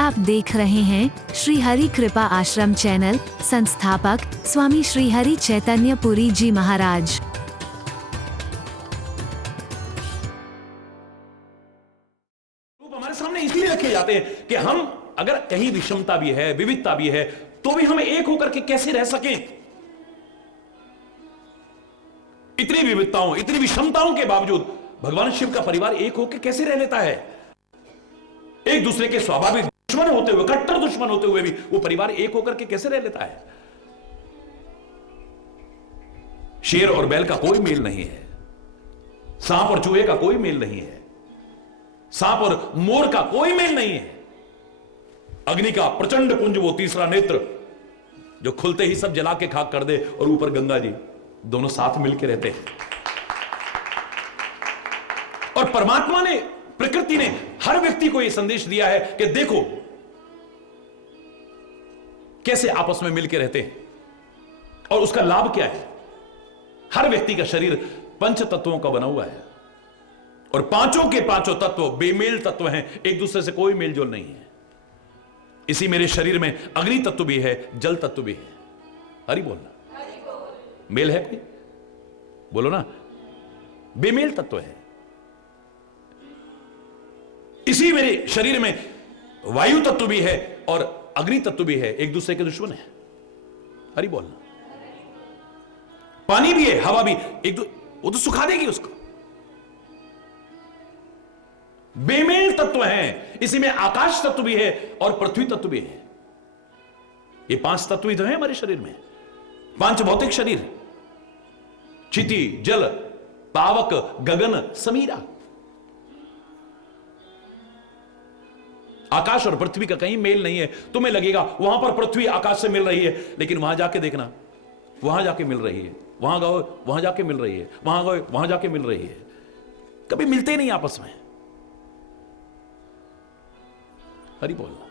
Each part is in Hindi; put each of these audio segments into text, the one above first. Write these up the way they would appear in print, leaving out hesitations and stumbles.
आप देख रहे हैं श्री हरि कृपा आश्रम चैनल। संस्थापक स्वामी श्री हरि चैतन्य पुरी जी महाराज। रूप हमारे सामने इसलिए रखे जाते हैं कि हम अगर कहीं विषमता भी है, विविधता भी है, तो भी हम एक होकर के कैसे रह सकें। इतनी विविधताओं, इतनी विषमताओं के बावजूद भगवान शिव का परिवार एक होकर कैसे रह लेता है। एक दूसरे के स्वाभाविक दुश्मन होते हुए, कट्टर दुश्मन होते हुए भी वो परिवार एक होकर के कैसे रह लेता है। शेर और बैल का कोई मेल नहीं है, सांप और चूहे का कोई मेल नहीं है, सांप और मोर का कोई मेल नहीं है। अग्नि का प्रचंड पुंज, वो तीसरा नेत्र जो खुलते ही सब जला के खाक कर दे, और ऊपर गंगा जी, दोनों साथ मिलकर रहते हैं। और परमात्मा ने, प्रकृति ने हर व्यक्ति को यह संदेश दिया है कि देखो कैसे आपस में मिलकर रहते हैं, और उसका लाभ क्या है। हर व्यक्ति का शरीर पंच तत्वों का बना हुआ है, और पांचों के पांचों तत्व बेमेल तत्व हैं, एक दूसरे से कोई मेल जोल नहीं है। इसी मेरे शरीर में अग्नि तत्व भी है, जल तत्व भी है। हरि बोलना, मेल है कोई? बोलो ना, बेमेल तत्व है। इसी मेरे शरीर में वायु तत्व भी है और अग्नि तत्व भी है, एक दूसरे के दुश्मन है। हरि बोलना। पानी भी है, हवा भी, वो तो सुखा देगी उसको। बेमेल तत्व हैं। इसी में आकाश तत्व भी है और पृथ्वी तत्व भी है। ये पांच तत्व ही तो है हमारे शरीर में, पांच भौतिक शरीर। क्षिति, जल, पावक, गगन, समीरा। आकाश और पृथ्वी का कहीं मेल नहीं है। तुम्हें लगेगा वहां पर पृथ्वी आकाश से मिल रही है, लेकिन वहां जाके देखना, वहां जाके मिल रही है। वहां गए, वहां जाके मिल रही है। वहां गए, वहां जाके मिल रही है। कभी मिलते ही नहीं आपस में। हरि बोलना।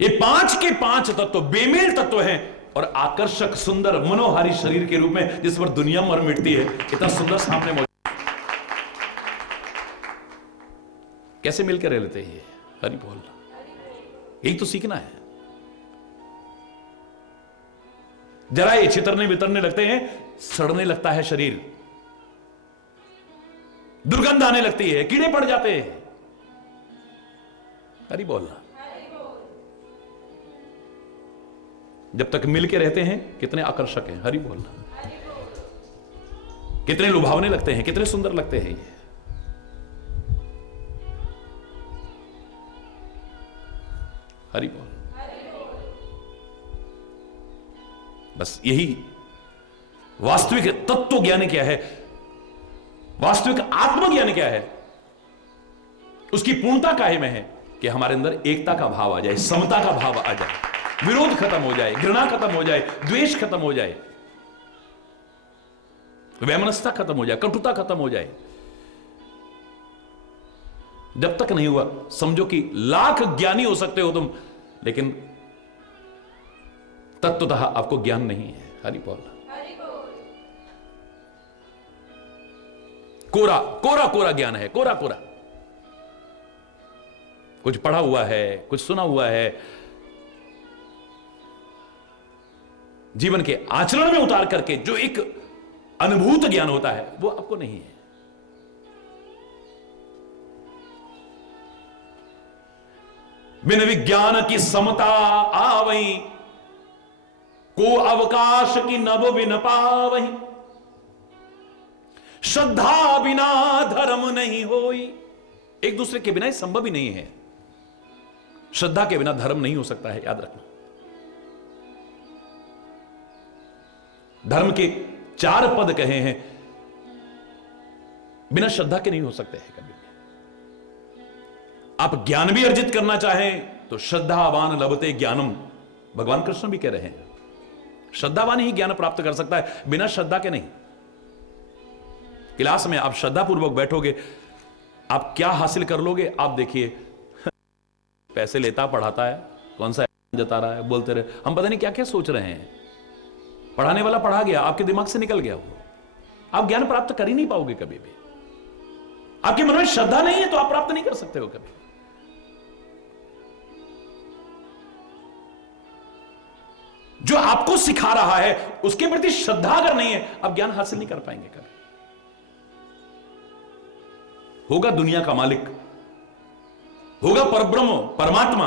ये पांच के पांच तत्व बेमेल तत्व हैं, और आकर्षक, सुंदर, मनोहारी शरीर के रूप में जिस पर दुनिया मर मिटती है, इतना सुंदर सामने मौजूद, कैसे मिलकर रह लेते हैं। हरि बोलना। यही तो सीखना है। जरा ये छितरने वितरने लगते हैं, सड़ने लगता है शरीर, दुर्गंध आने लगती है, कीड़े पड़ जाते हैं। हरि बोलना। जब तक मिलके रहते हैं कितने आकर्षक हैं। हरि बोलना। कितने लुभावने लगते हैं, कितने सुंदर लगते हैं ये। हरि बोल। बस यही वास्तविक तत्व ज्ञान क्या है, वास्तविक आत्मज्ञान क्या है, उसकी पूर्णता काहे में है कि हमारे अंदर एकता का भाव आ जाए, समता का भाव आ जाए, विरोध खत्म हो जाए, घृणा खत्म हो जाए, द्वेष खत्म हो जाए, वैमनस्यता खत्म हो जाए, कटुता खत्म हो जाए। जब तक नहीं हुआ, समझो कि लाख ज्ञानी हो सकते हो तुम, लेकिन तत्वतः आपको ज्ञान नहीं है। हरि बोल। कोरा कोरा कोरा ज्ञान है, कोरा कोरा। कुछ पढ़ा हुआ है, कुछ सुना हुआ है, जीवन के आचरण में उतार करके जो एक अनुभूत ज्ञान होता है, वो आपको नहीं है। बिन विज्ञान की समता आवही, को अवकाश की नभ बिन पावही। श्रद्धा बिना धर्म नहीं होई। एक दूसरे के बिना ही संभव ही नहीं है। श्रद्धा के बिना धर्म नहीं हो सकता है, याद रखना। धर्म के चार पद कहे हैं, बिना श्रद्धा के नहीं हो सकते हैं कभी। आप ज्ञान भी अर्जित करना चाहें तो श्रद्धावान लभते ज्ञानम, भगवान कृष्ण भी कह रहे हैं। श्रद्धावान ही ज्ञान प्राप्त कर सकता है, बिना श्रद्धा के नहीं। क्लास में आप श्रद्धापूर्वक बैठोगे, आप क्या हासिल कर लोगे आप देखिए। पैसे लेता पढ़ाता है, कौन सा जता रहा है, बोलते रहे, हम पता नहीं क्या क्या सोच रहे हैं। पढ़ाने वाला पढ़ा गया, आपके दिमाग से निकल गया वो। आप ज्ञान प्राप्त कर ही नहीं पाओगे कभी भी। आपके मन में श्रद्धा नहीं है तो आप प्राप्त नहीं कर सकते हो कभी। जो आपको सिखा रहा है उसके प्रति श्रद्धा अगर नहीं है, आप ज्ञान हासिल नहीं कर पाएंगे कभी। होगा दुनिया का मालिक, होगा परब्रह्म परमात्मा,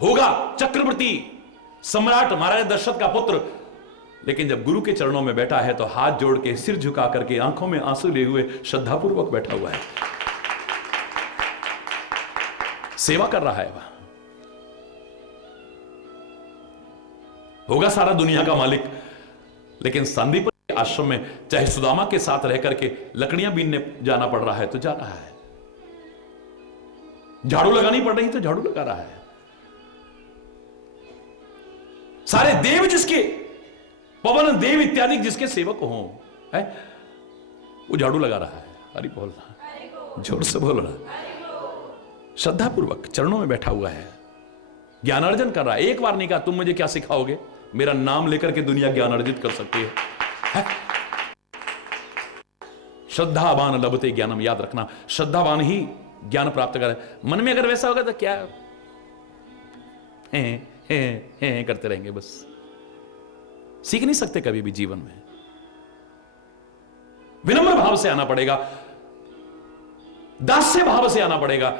होगा चक्रवर्ती सम्राट महाराज दशरथ का पुत्र, लेकिन जब गुरु के चरणों में बैठा है तो हाथ जोड़ के सिर झुका करके आंखों में आंसू लिए हुए श्रद्धापूर्वक बैठा हुआ है, सेवा कर रहा है। वह होगा सारा दुनिया का मालिक, लेकिन संदीप आश्रम में चाहे सुदामा के साथ रह करके लकड़ियां बीनने जाना पड़ रहा है तो जा रहा है, झाड़ू लगानी पड़ रही तो झाड़ू लगा रहा है। सारे देव जिसके, पवन देव इत्यादि जिसके सेवक हों, है वो झाड़ू लगा रहा है। अरे बोल रहा, जोर से बोल रहा, श्रद्धापूर्वक चरणों में बैठा हुआ है, ज्ञानार्जन कर रहा है। एक बार नहीं कहा तुम मुझे क्या सिखाओगे, मेरा नाम लेकर के दुनिया ज्ञान अर्जित कर सकती है। श्रद्धावान लभते ज्ञानम, याद रखना, श्रद्धावान ही ज्ञान प्राप्त करे। मन में अगर वैसा होगा तो क्या है करते रहेंगे, बस सीख नहीं सकते कभी भी जीवन में। विनम्र भाव से आना पड़ेगा, दास्य भाव से आना पड़ेगा,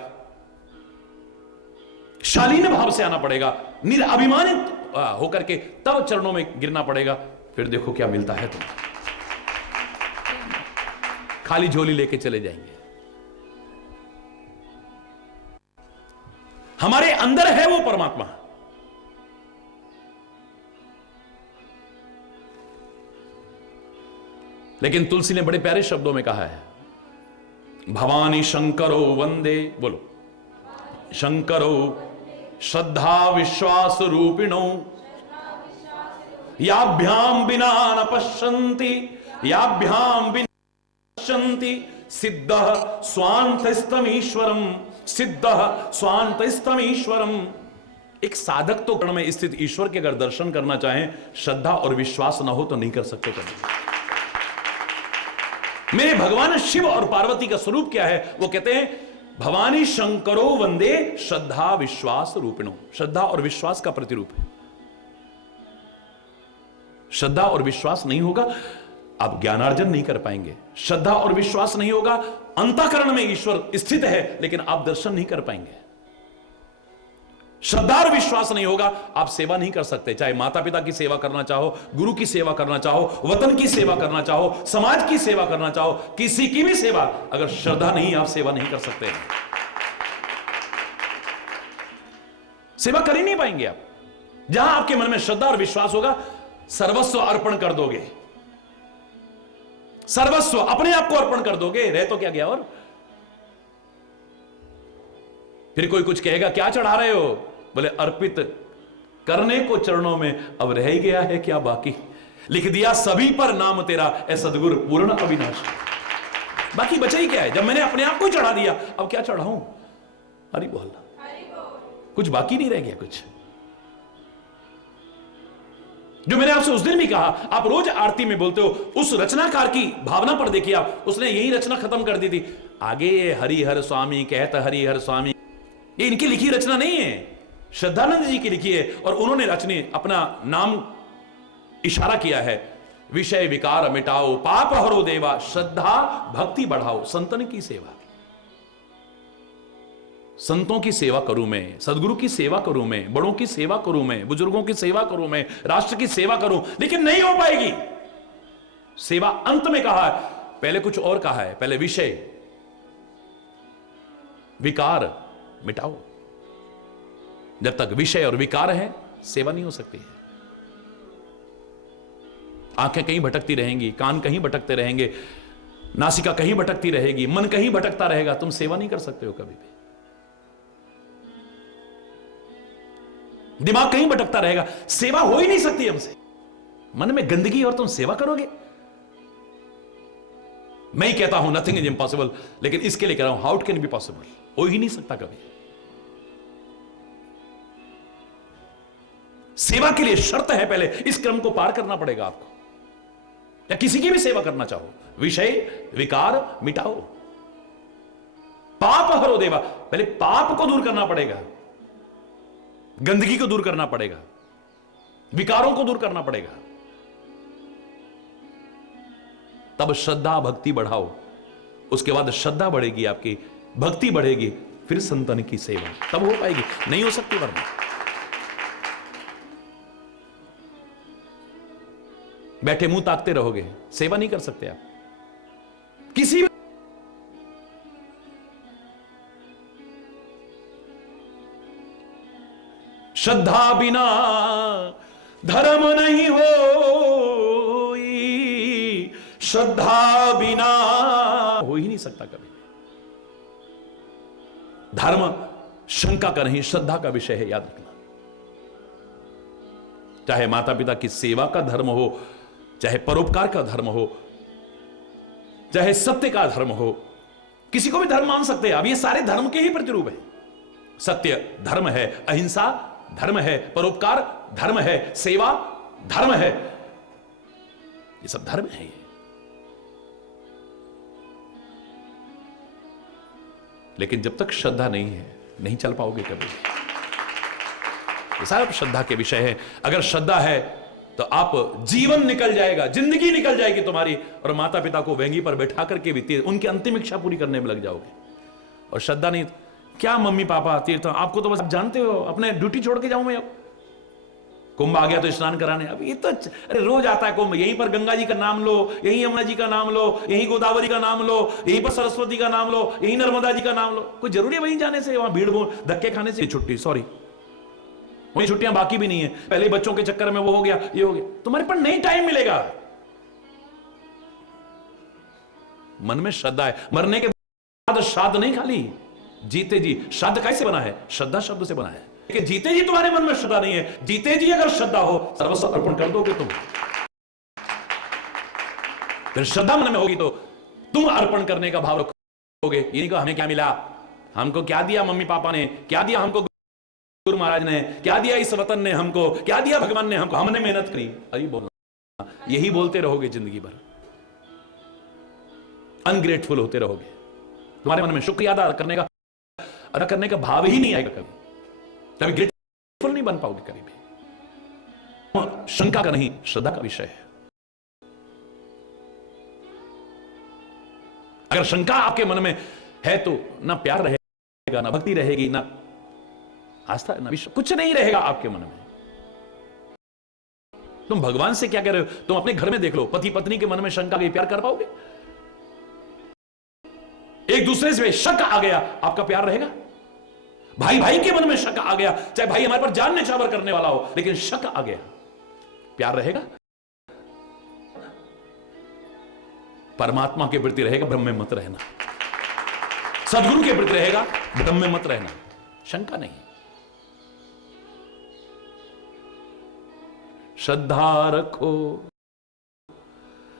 शालीन भाव से आना पड़ेगा, निरअभिमानित होकर के तब चरणों में गिरना पड़ेगा। फिर देखो क्या मिलता है। तुम खाली झोली लेके चले जाएंगे। हमारे अंदर है वो परमात्मा। लेकिन तुलसी ने बड़े प्यारे शब्दों में कहा है, भवानी शंकरो वंदे, बोलो शंकरो श्रद्धा विश्वास रूपिणो, याभ्याम बिना न पश्यन्ति, याभ्याम बिना पश्यन्ति, सिद्धः स्वान्तस्तमीश्वरम, सिद्धः स्वान्तस्तमीश्वरम। एक साधक तो कर्ण में स्थित ईश्वर के अगर दर्शन करना चाहें, श्रद्धा और विश्वास ना हो तो नहीं कर सकते कभी। मेरे भगवान शिव और पार्वती का स्वरूप क्या है? वो कहते हैं भवानी शंकरो वंदे श्रद्धा विश्वास रूपिणो। श्रद्धा और विश्वास का प्रतिरूप है। श्रद्धा और विश्वास नहीं होगा, आप ज्ञानार्जन नहीं कर पाएंगे। श्रद्धा और विश्वास नहीं होगा, अंतःकरण में ईश्वर स्थित है लेकिन आप दर्शन नहीं कर पाएंगे। श्रद्धा और विश्वास नहीं होगा, आप सेवा नहीं कर सकते। चाहे माता पिता की सेवा करना चाहो, गुरु की सेवा करना चाहो, वतन की सेवा करना चाहो, समाज की सेवा करना चाहो, किसी की भी सेवा, अगर श्रद्धा नहीं, आप सेवा नहीं कर सकते। सेवा कर ही नहीं पाएंगे आप। जहां आपके मन में श्रद्धा और विश्वास होगा, सर्वस्व अर्पण कर दोगे, सर्वस्व अपने आप को अर्पण कर दोगे, रह तो क्या गया। और फिर कोई कुछ कहेगा क्या चढ़ा रहे हो, बोले अर्पित करने को चरणों में अब रह ही गया है क्या बाकी, लिख दिया सभी पर नाम तेरा ए सदगुरु पूर्ण अविनाशी। बाकी बचा ही क्या है, जब मैंने अपने आप को चढ़ा दिया अब क्या चढ़ाऊं। हरि बोल, कुछ बाकी नहीं रह गया। कुछ जो मैंने आपसे उस दिन भी कहा, आप रोज आरती में बोलते हो, उस रचनाकार की भावना पर देखिए आप, उसने यही रचना खत्म कर दी थी। आगे हरिहर स्वामी कहता हरिहर स्वामी, ये इनकी लिखी रचना नहीं है, श्रद्धानंद जी की लिखी है। और उन्होंने रचने अपना नाम इशारा किया है, विषय विकार मिटाओ पाप हरो देवा, श्रद्धा भक्ति बढ़ाओ संतन की सेवा। संतों की सेवा करूं मैं, सदगुरु की सेवा करूं मैं, बड़ों की सेवा करूं मैं, बुजुर्गों की सेवा करूं मैं, राष्ट्र की सेवा करूं, लेकिन नहीं हो पाएगी सेवा। अंत में कहा है, पहले कुछ और कहा है, पहले विषय विकार मिटाओ। जब तक विषय और विकार है, सेवा नहीं हो सकती है। आंखें कहीं भटकती रहेंगी, कान कहीं भटकते रहेंगे, नासिका कहीं भटकती रहेगी, मन कहीं भटकता रहेगा, तुम सेवा नहीं कर सकते हो कभी भी। दिमाग कहीं भटकता रहेगा, सेवा हो ही नहीं सकती हमसे। मन में गंदगी और तुम सेवा करोगे। मैं ही कहता हूं नथिंग इज इम्पॉसिबल, लेकिन इसके लिए कह रहा हूं how it can be possible, हो ही नहीं सकता कभी। सेवा के लिए शर्त है, पहले इस क्रम को पार करना पड़ेगा आपको। या किसी की भी सेवा करना चाहो, विषय विकार मिटाओ, पाप हरो देवा, पहले पाप को दूर करना पड़ेगा, गंदगी को दूर करना पड़ेगा। विकारों को दूर करना पड़ेगा। तब श्रद्धा भक्ति बढ़ाओ, उसके बाद श्रद्धा बढ़ेगी, आपकी भक्ति बढ़ेगी, फिर संतन की सेवा तब हो पाएगी, नहीं हो सकती वरना। बैठे मुंह ताकते रहोगे, सेवा नहीं कर सकते आप किसी भी। श्रद्धा बिना धर्म नहीं हो, श्रद्धा बिना हो ही नहीं सकता कभी। धर्म शंका का नहीं, श्रद्धा का विषय है, याद रखना। चाहे माता पिता की सेवा का धर्म हो, चाहे परोपकार का धर्म हो, चाहे सत्य का धर्म हो, किसी को भी धर्म मान सकते हैं। अब ये सारे धर्म के ही प्रतिरूप है। सत्य धर्म है, अहिंसा धर्म है, परोपकार धर्म है, सेवा धर्म है, ये सब धर्म है। लेकिन जब तक श्रद्धा नहीं है, नहीं चल पाओगे कभी। ये सारा श्रद्धा के विषय है। अगर श्रद्धा है तो आप जीवन निकल जाएगा, जिंदगी निकल जाएगी तुम्हारी, और माता पिता को वेंगी पर बैठा करके भी उनकी अंतिम इच्छा पूरी करने में लग जाओगे। और श्रद्धा नहीं, क्या मम्मी पापा तीर्थ, आपको तो बस आप जानते हो, अपने ड्यूटी छोड़ के जाऊं मैं। अब कुंभ आ गया तो स्नान कराने, अब ये तो अरे रोज आता है कुंभ, यहीं पर गंगा जी का नाम लो, यहीं यमुना जी का नाम लो, यहीं गोदावरी का नाम लो, यहीं पर सरस्वती का नाम लो, यहीं नर्मदा जी का नाम लो। कोई जरूरी है वहीं जाने से, वहां भीड़ धक्के खाने से? छुट्टी, सॉरी, वही छुट्टियां बाकी भी नहीं है, पहले बच्चों के चक्कर में वो हो गया, ये हो गया, तुम्हारे पर नहीं टाइम मिलेगा। मन में श्रद्धा है, मरने के बाद श्राद्ध नहीं, खाली जीते जी। श्राद्ध कैसे बना है? श्रद्धा शब्द से बना है। लेकिन जीते जी तुम्हारे मन में श्रद्धा नहीं है। जीते जी अगर श्रद्धा हो, सर्वस्व अर्पण कर दोगे तुम, फिर श्रद्धा मन में होगी तो तुम अर्पण करने का भाव रखोगे। ये नहीं कहो हमें क्या मिला, हमको क्या दिया मम्मी पापा ने, क्या दिया हमको गुरु महाराज ने, क्या दिया इस वतन ने हमको, क्या दिया भगवान ने हमको, हमने मेहनत करी। अरे बोलना, यही बोलते रहोगे जिंदगी भर, अनग्रेटफुल होते रहोगे। तुम्हारे मन में शुक्रिया अदा करने का भाव ही नहीं आएगा कभी ग्रेटफुल नहीं बन पाओगे कभी भी। शंका का नहीं, श्रद्धा का विषय है। अगर शंका आपके मन में है तो ना प्यार रहेगा, ना भक्ति रहेगी, ना आस्था, ना विश्वास, कुछ नहीं रहेगा आपके मन में। तुम भगवान से क्या कह रहे हो? तुम अपने घर में देख लो, पति पत्नी के मन में शंका गई, प्यार कर पाओगे? एक दूसरे से शक आ गया, आपका प्यार रहेगा? भाई भाई के मन में शक आ गया, चाहे भाई हमारे पर जान न्यौछावर करने वाला हो, लेकिन शक आ गया, प्यार रहेगा? परमात्मा के प्रति रहेगा, ब्रह्म में मत रहना। सदगुरु के प्रति रहेगा, ब्रह्म में मत रहना, शंका नहीं। श्रद्धा रखो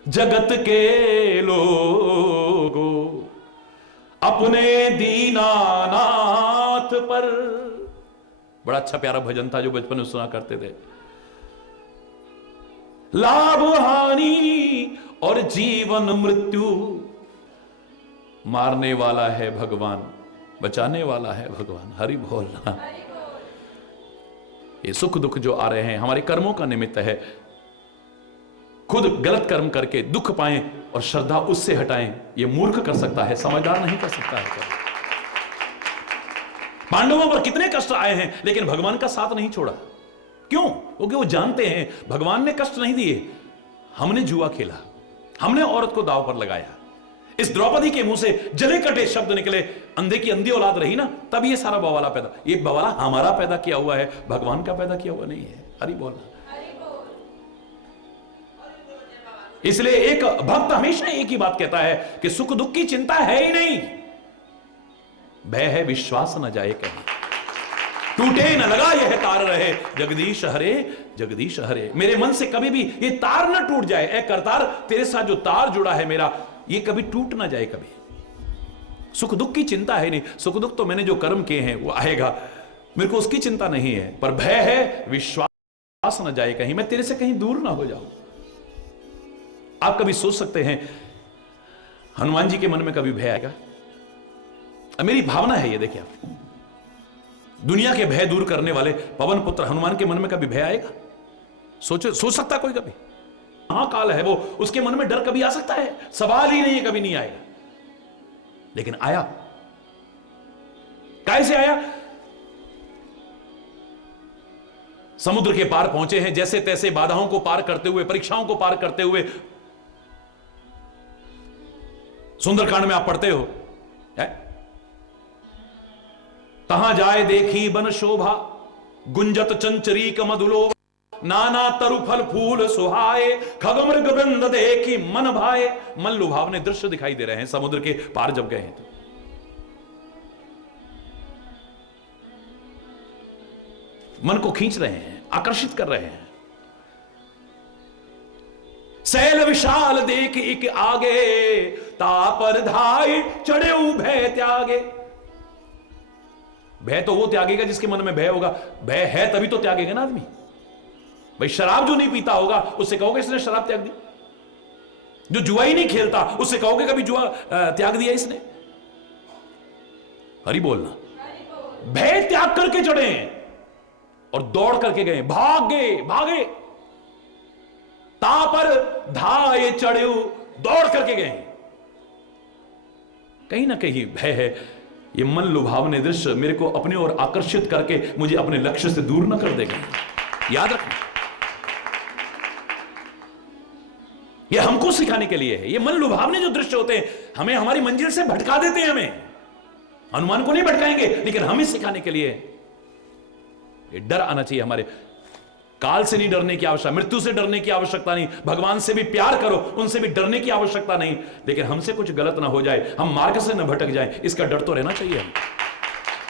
जगत के लोगों, अपने दीनानाथ पर। बड़ा अच्छा प्यारा भजन था जो बचपन में सुना करते थे। लाभ हानि और जीवन मृत्यु, मारने वाला है भगवान, बचाने वाला है भगवान। हरि बोलना। ये सुख दुख जो आ रहे हैं हमारे कर्मों का निमित्त है। खुद गलत कर्म करके दुख पाएं और श्रद्धा उससे हटाएं, ये मूर्ख कर सकता है, समझदार नहीं कर सकता है। पांडवों पर कितने कष्ट आए हैं, लेकिन भगवान का साथ नहीं छोड़ा। क्यों? क्योंकि वो जानते हैं भगवान ने कष्ट नहीं दिए, हमने जुआ खेला, हमने औरत को दांव पर लगाया। इस द्रौपदी के मुंह से जले कटे शब्द निकले, अंधे की अंधी औलाद रही ना, तब ये सारा बवाला पैदा। ये बवाला हमारा पैदा किया हुआ है, भगवान का पैदा किया हुआ नहीं है। हरि बोलना। इसलिए एक भक्त हमेशा एक ही बात कहता है कि सुख दुख की चिंता है ही नहीं, भय है विश्वास न जाए कहीं, टूटे न लगा यह तार रहे, जगदीश हरे जगदीश हरे। मेरे मन से कभी भी ये तार न टूट जाए, ए करतार तेरे साथ जो तार जुड़ा है मेरा, ये कभी टूट ना जाए कभी। सुख दुख की चिंता है नहीं, सुख दुख तो मैंने जो कर्म किए हैं वो आएगा, मेरे को उसकी चिंता नहीं है, पर भय है विश्वास न जाए कहीं, मैं तेरे से कहीं दूर ना हो जाऊं। आप कभी सोच सकते हैं हनुमान जी के मन में कभी भय आएगा? मेरी भावना है ये, देखिए आप, दुनिया के भय दूर करने वाले पवन पुत्र हनुमान के मन में कभी भय आएगा? सोच सकता कोई कभी? महाकाल है वो, उसके मन में डर कभी आ सकता है? सवाल ही नहीं है, कभी नहीं आएगा। लेकिन आया। कैसे आया? समुद्र के पार पहुंचे हैं, जैसे तैसे बाधाओं को पार करते हुए, परीक्षाओं को पार करते हुए। सुंदरकांड में आप पढ़ते हो, कहां जाए देखी बन शोभा, गुंजत चंचरीक मधुलो, नाना तरु फल फूल सुहाए, खगमृग वृंद देखी मन भाए। मन लुभावने दृश्य दिखाई दे रहे हैं समुद्र के पार जब गए हैं तो। मन को खींच रहे हैं, आकर्षित कर रहे हैं। सैल विशाल देख एक आगे, तापर धाय चढ़े भय त्यागे। भय तो वो त्यागेगा जिसके मन में भय होगा। भय है तभी तो त्यागेगा ना आदमी। भाई शराब जो नहीं पीता होगा उससे कहोगे इसने शराब त्याग दी। जो जुआ ही नहीं खेलता उससे कहोगे कभी जुआ त्याग दिया इसने? हरि बोलना। भय त्याग करके चढ़े हैं और दौड़ करके गए, भागे। तापर धाये चढ़े, दौड़ करके गए। कहीं ना कहीं भय है। ये मन लुभावने दृश्य मेरे को अपने ओर आकर्षित करके मुझे अपने लक्ष्य से दूर न कर देगा। याद रखना, ये हमको सिखाने के लिए है। ये मन लुभावने जो दृश्य होते हैं हमें हमारी मंजिल से भटका देते हैं। हमें हनुमान को नहीं भटकाएंगे, लेकिन हमें सिखाने के लिए ये डर आना चाहिए हमारे। काल से नहीं डरने की आवश्यकता, मृत्यु से डरने की आवश्यकता नहीं, भगवान से भी प्यार करो, उनसे भी डरने की आवश्यकता नहीं। लेकिन हमसे कुछ गलत ना हो जाए, हम मार्ग से न भटक जाए, इसका डर तो रहना चाहिए हमें।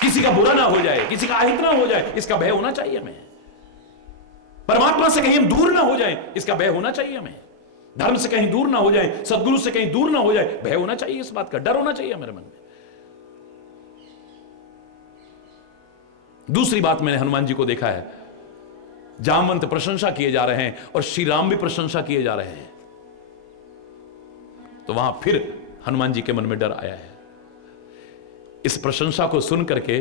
किसी का बुरा ना हो जाए, किसी का अहित ना हो जाए, इसका भय होना चाहिए हमें। परमात्मा से कहीं हम दूर ना हो जाए, इसका भय होना चाहिए हमें। धर्म से कहीं दूर ना हो जाए, सदगुरु से कहीं दूर ना हो जाए, भय होना चाहिए, इस बात का डर होना चाहिए मेरे मन में। दूसरी बात मैंने हनुमान जी को देखा है, जामवंत प्रशंसा किए जा रहे हैं और श्री राम भी प्रशंसा किए जा रहे हैं, तो वहां फिर हनुमान जी के मन में डर आया है। इस प्रशंसा को सुन करके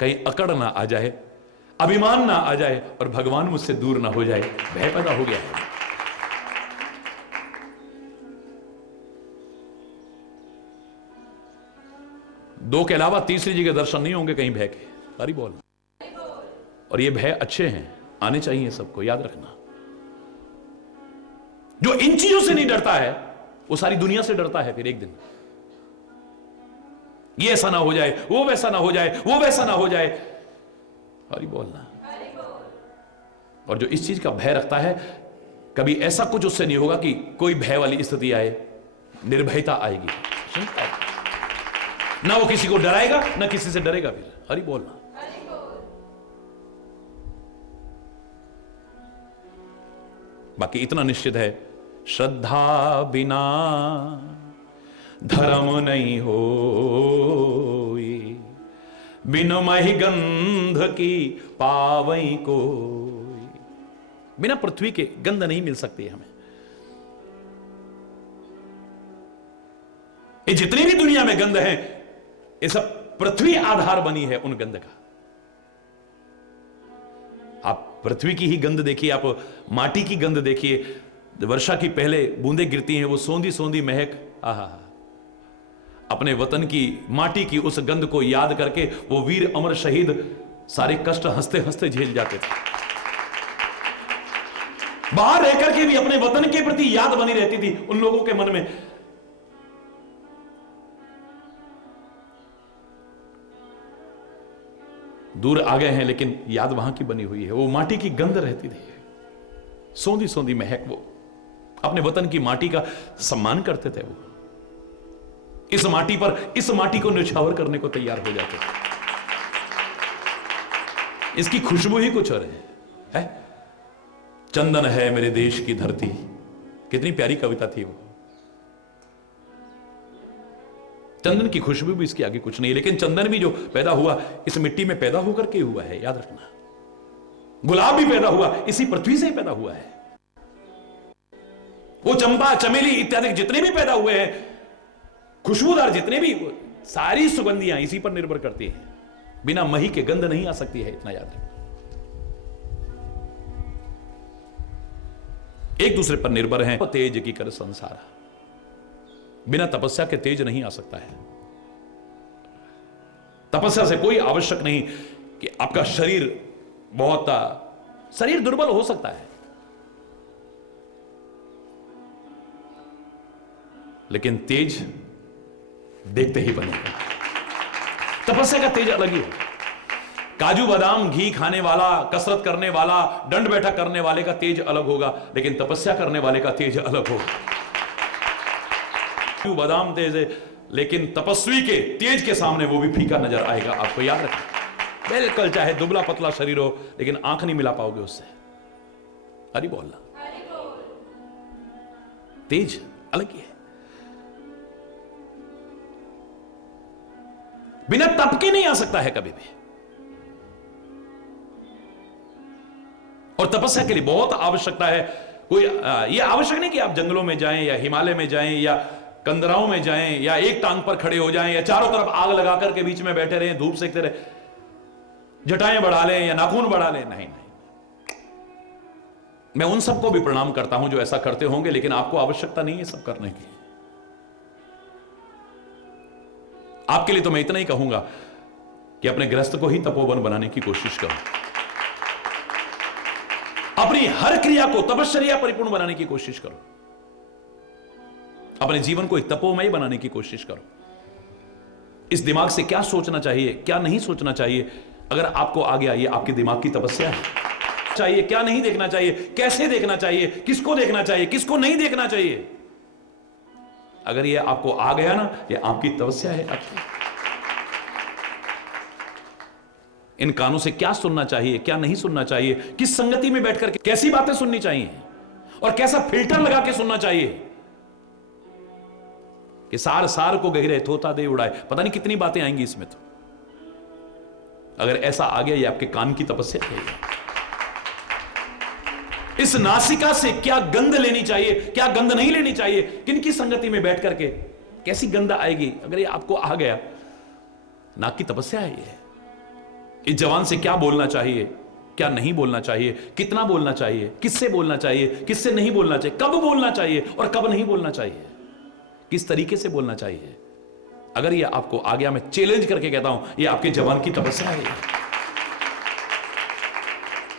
कहीं अकड़ ना आ जाए, अभिमान ना आ जाए और भगवान मुझसे दूर ना हो जाए, भय पैदा हो गया है। दो के अलावा तीसरी जगह दर्शन नहीं होंगे कहीं भय के। हरि बोल। और ये भय अच्छे हैं, आने चाहिए सबको, याद रखना। जो इन चीजों से नहीं डरता है वो सारी दुनिया से डरता है। फिर एक दिन ये ऐसा ना हो जाए, वो वैसा ना हो जाए, वो वैसा ना हो जाए। हरि बोलना। और जो इस चीज का भय रखता है, कभी ऐसा कुछ उससे नहीं होगा कि कोई भय वाली स्थिति आए, निर्भयता आएगी। ना वो किसी को डराएगा ना किसी से डरेगा। फिर हरि बोलना। बाकी इतना निश्चित है, श्रद्धा बिना धर्म नहीं हो, बिन महि गंध की पावई को। बिना पृथ्वी के गंध नहीं मिल सकती हमें। ये जितनी भी दुनिया में गंध है, ये सब पृथ्वी आधार बनी है उन गंध का। आप पृथ्वी की ही गंध देखिए, आप माटी की गंध देखिए। वर्षा की पहले बूंदें गिरती हैं, वो सोंधी सोंधी महक, आहा। अपने वतन की माटी की उस गंध को याद करके वो वीर अमर शहीद सारे कष्ट हंसते हंसते झेल जाते थे। बाहर रहकर के भी अपने वतन के प्रति याद बनी रहती थी उन लोगों के मन में। दूर आ गए हैं लेकिन याद वहां की बनी हुई है। वो माटी की गंध रहती थी, सोंधी सोंधी महक। वो अपने वतन की माटी का सम्मान करते थे। वो इस माटी पर, इस माटी को न्यौछावर करने को तैयार हो जाते थे। इसकी खुशबू ही कुछ और है। चंदन है मेरे देश की धरती, कितनी प्यारी कविता थी वो। चंदन की खुशबू भी इसके आगे कुछ नहीं। लेकिन चंदन भी जो पैदा हुआ इस मिट्टी में पैदा होकर के हुआ है, याद रखना। गुलाब भी पैदा हुआ इसी पृथ्वी से ही पैदा हुआ है। वो चंपा, चमेली इत्यादि जितने भी पैदा हुए हैं, खुशबूदार जितने भी, सारी सुगंधियां इसी पर निर्भर करती हैं। बिना मही के गंध नहीं आ सकती है, इतना याद रखना। एक दूसरे पर निर्भर हैं। तेज की कर संसार, बिना तपस्या के तेज नहीं आ सकता है। तपस्या से कोई आवश्यक नहीं कि आपका शरीर शरीर दुर्बल हो सकता है, लेकिन तेज देखते ही बनेगा। तपस्या का तेज अलग ही हो। काजू बादाम घी खाने वाला, कसरत करने वाला, दंड बैठक करने वाले का तेज अलग होगा, लेकिन तपस्या करने वाले का तेज अलग होगा। काजू बादाम तेज है, लेकिन तपस्वी के तेज के सामने वो भी फीका नजर आएगा। आपको याद रखें, बिल्कुल चाहे दुबला पतला शरीर हो, लेकिन आंख नहीं मिला पाओगे उससे। हरि बोलना, तेज अलग ही है। बिना तप के नहीं आ सकता है कभी भी। और तपस्या के लिए बहुत आवश्यकता है। कोई ये आवश्यक नहीं कि आप जंगलों में जाएं या हिमालय में जाएं या कंदराओं में जाएं या एक टांग पर खड़े हो जाएं या चारों तरफ आग लगाकर के बीच में बैठे रहें, धूप सेकते रहे, जटाएं बढ़ा लें या नाखून बढ़ा लें। नहीं नहीं, मैं उन सबको भी प्रणाम करता हूं जो ऐसा करते होंगे, लेकिन आपको आवश्यकता नहीं है सब करने की। आपके लिए तो मैं इतना ही कहूंगा कि अपने गृहस्थ को ही तपोवन बनाने की कोशिश करो। अपनी हर क्रिया को तपश्चर्या परिपूर्ण बनाने की कोशिश करो। अपने जीवन को एक तपोमय बनाने की कोशिश करो। इस दिमाग से क्या सोचना चाहिए, क्या नहीं सोचना चाहिए, अगर आपको आ गया, ये आपके दिमाग की तपस्या है। चाहिए क्या नहीं देखना चाहिए, कैसे देखना चाहिए, किसको देखना चाहिए, किसको नहीं देखना चाहिए, अगर ये आपको आ गया ना, ये आपकी तपस्या है। आपकी इन कानों से क्या सुनना चाहिए, क्या नहीं सुनना चाहिए, किस संगति में बैठकर कैसी बातें सुननी चाहिए और कैसा फिल्टर लगा के सुनना चाहिए कि सार सार को गहरे थोथा दे उड़ाए। पता नहीं कितनी बातें आएंगी इसमें। तो अगर ऐसा आ गया, ये आपके कान की तपस्या है। इस नासिका से क्या गंध लेनी चाहिए, क्या गंध नहीं लेनी चाहिए, किन की संगति में बैठ करके कैसी गंध आएगी, अगर ये आपको आ गया, नाक की तपस्या है ये। इस जवान से क्या बोलना चाहिए, क्या नहीं बोलना चाहिए, कितना बोलना चाहिए, किससे बोलना चाहिए, किससे नहीं बोलना चाहिए, कब बोलना चाहिए और कब नहीं बोलना चाहिए, किस तरीके से बोलना चाहिए, अगर ये आपको आ गया, मैं चैलेंज करके कहता हूं, ये आपके जवान की तपस्या है।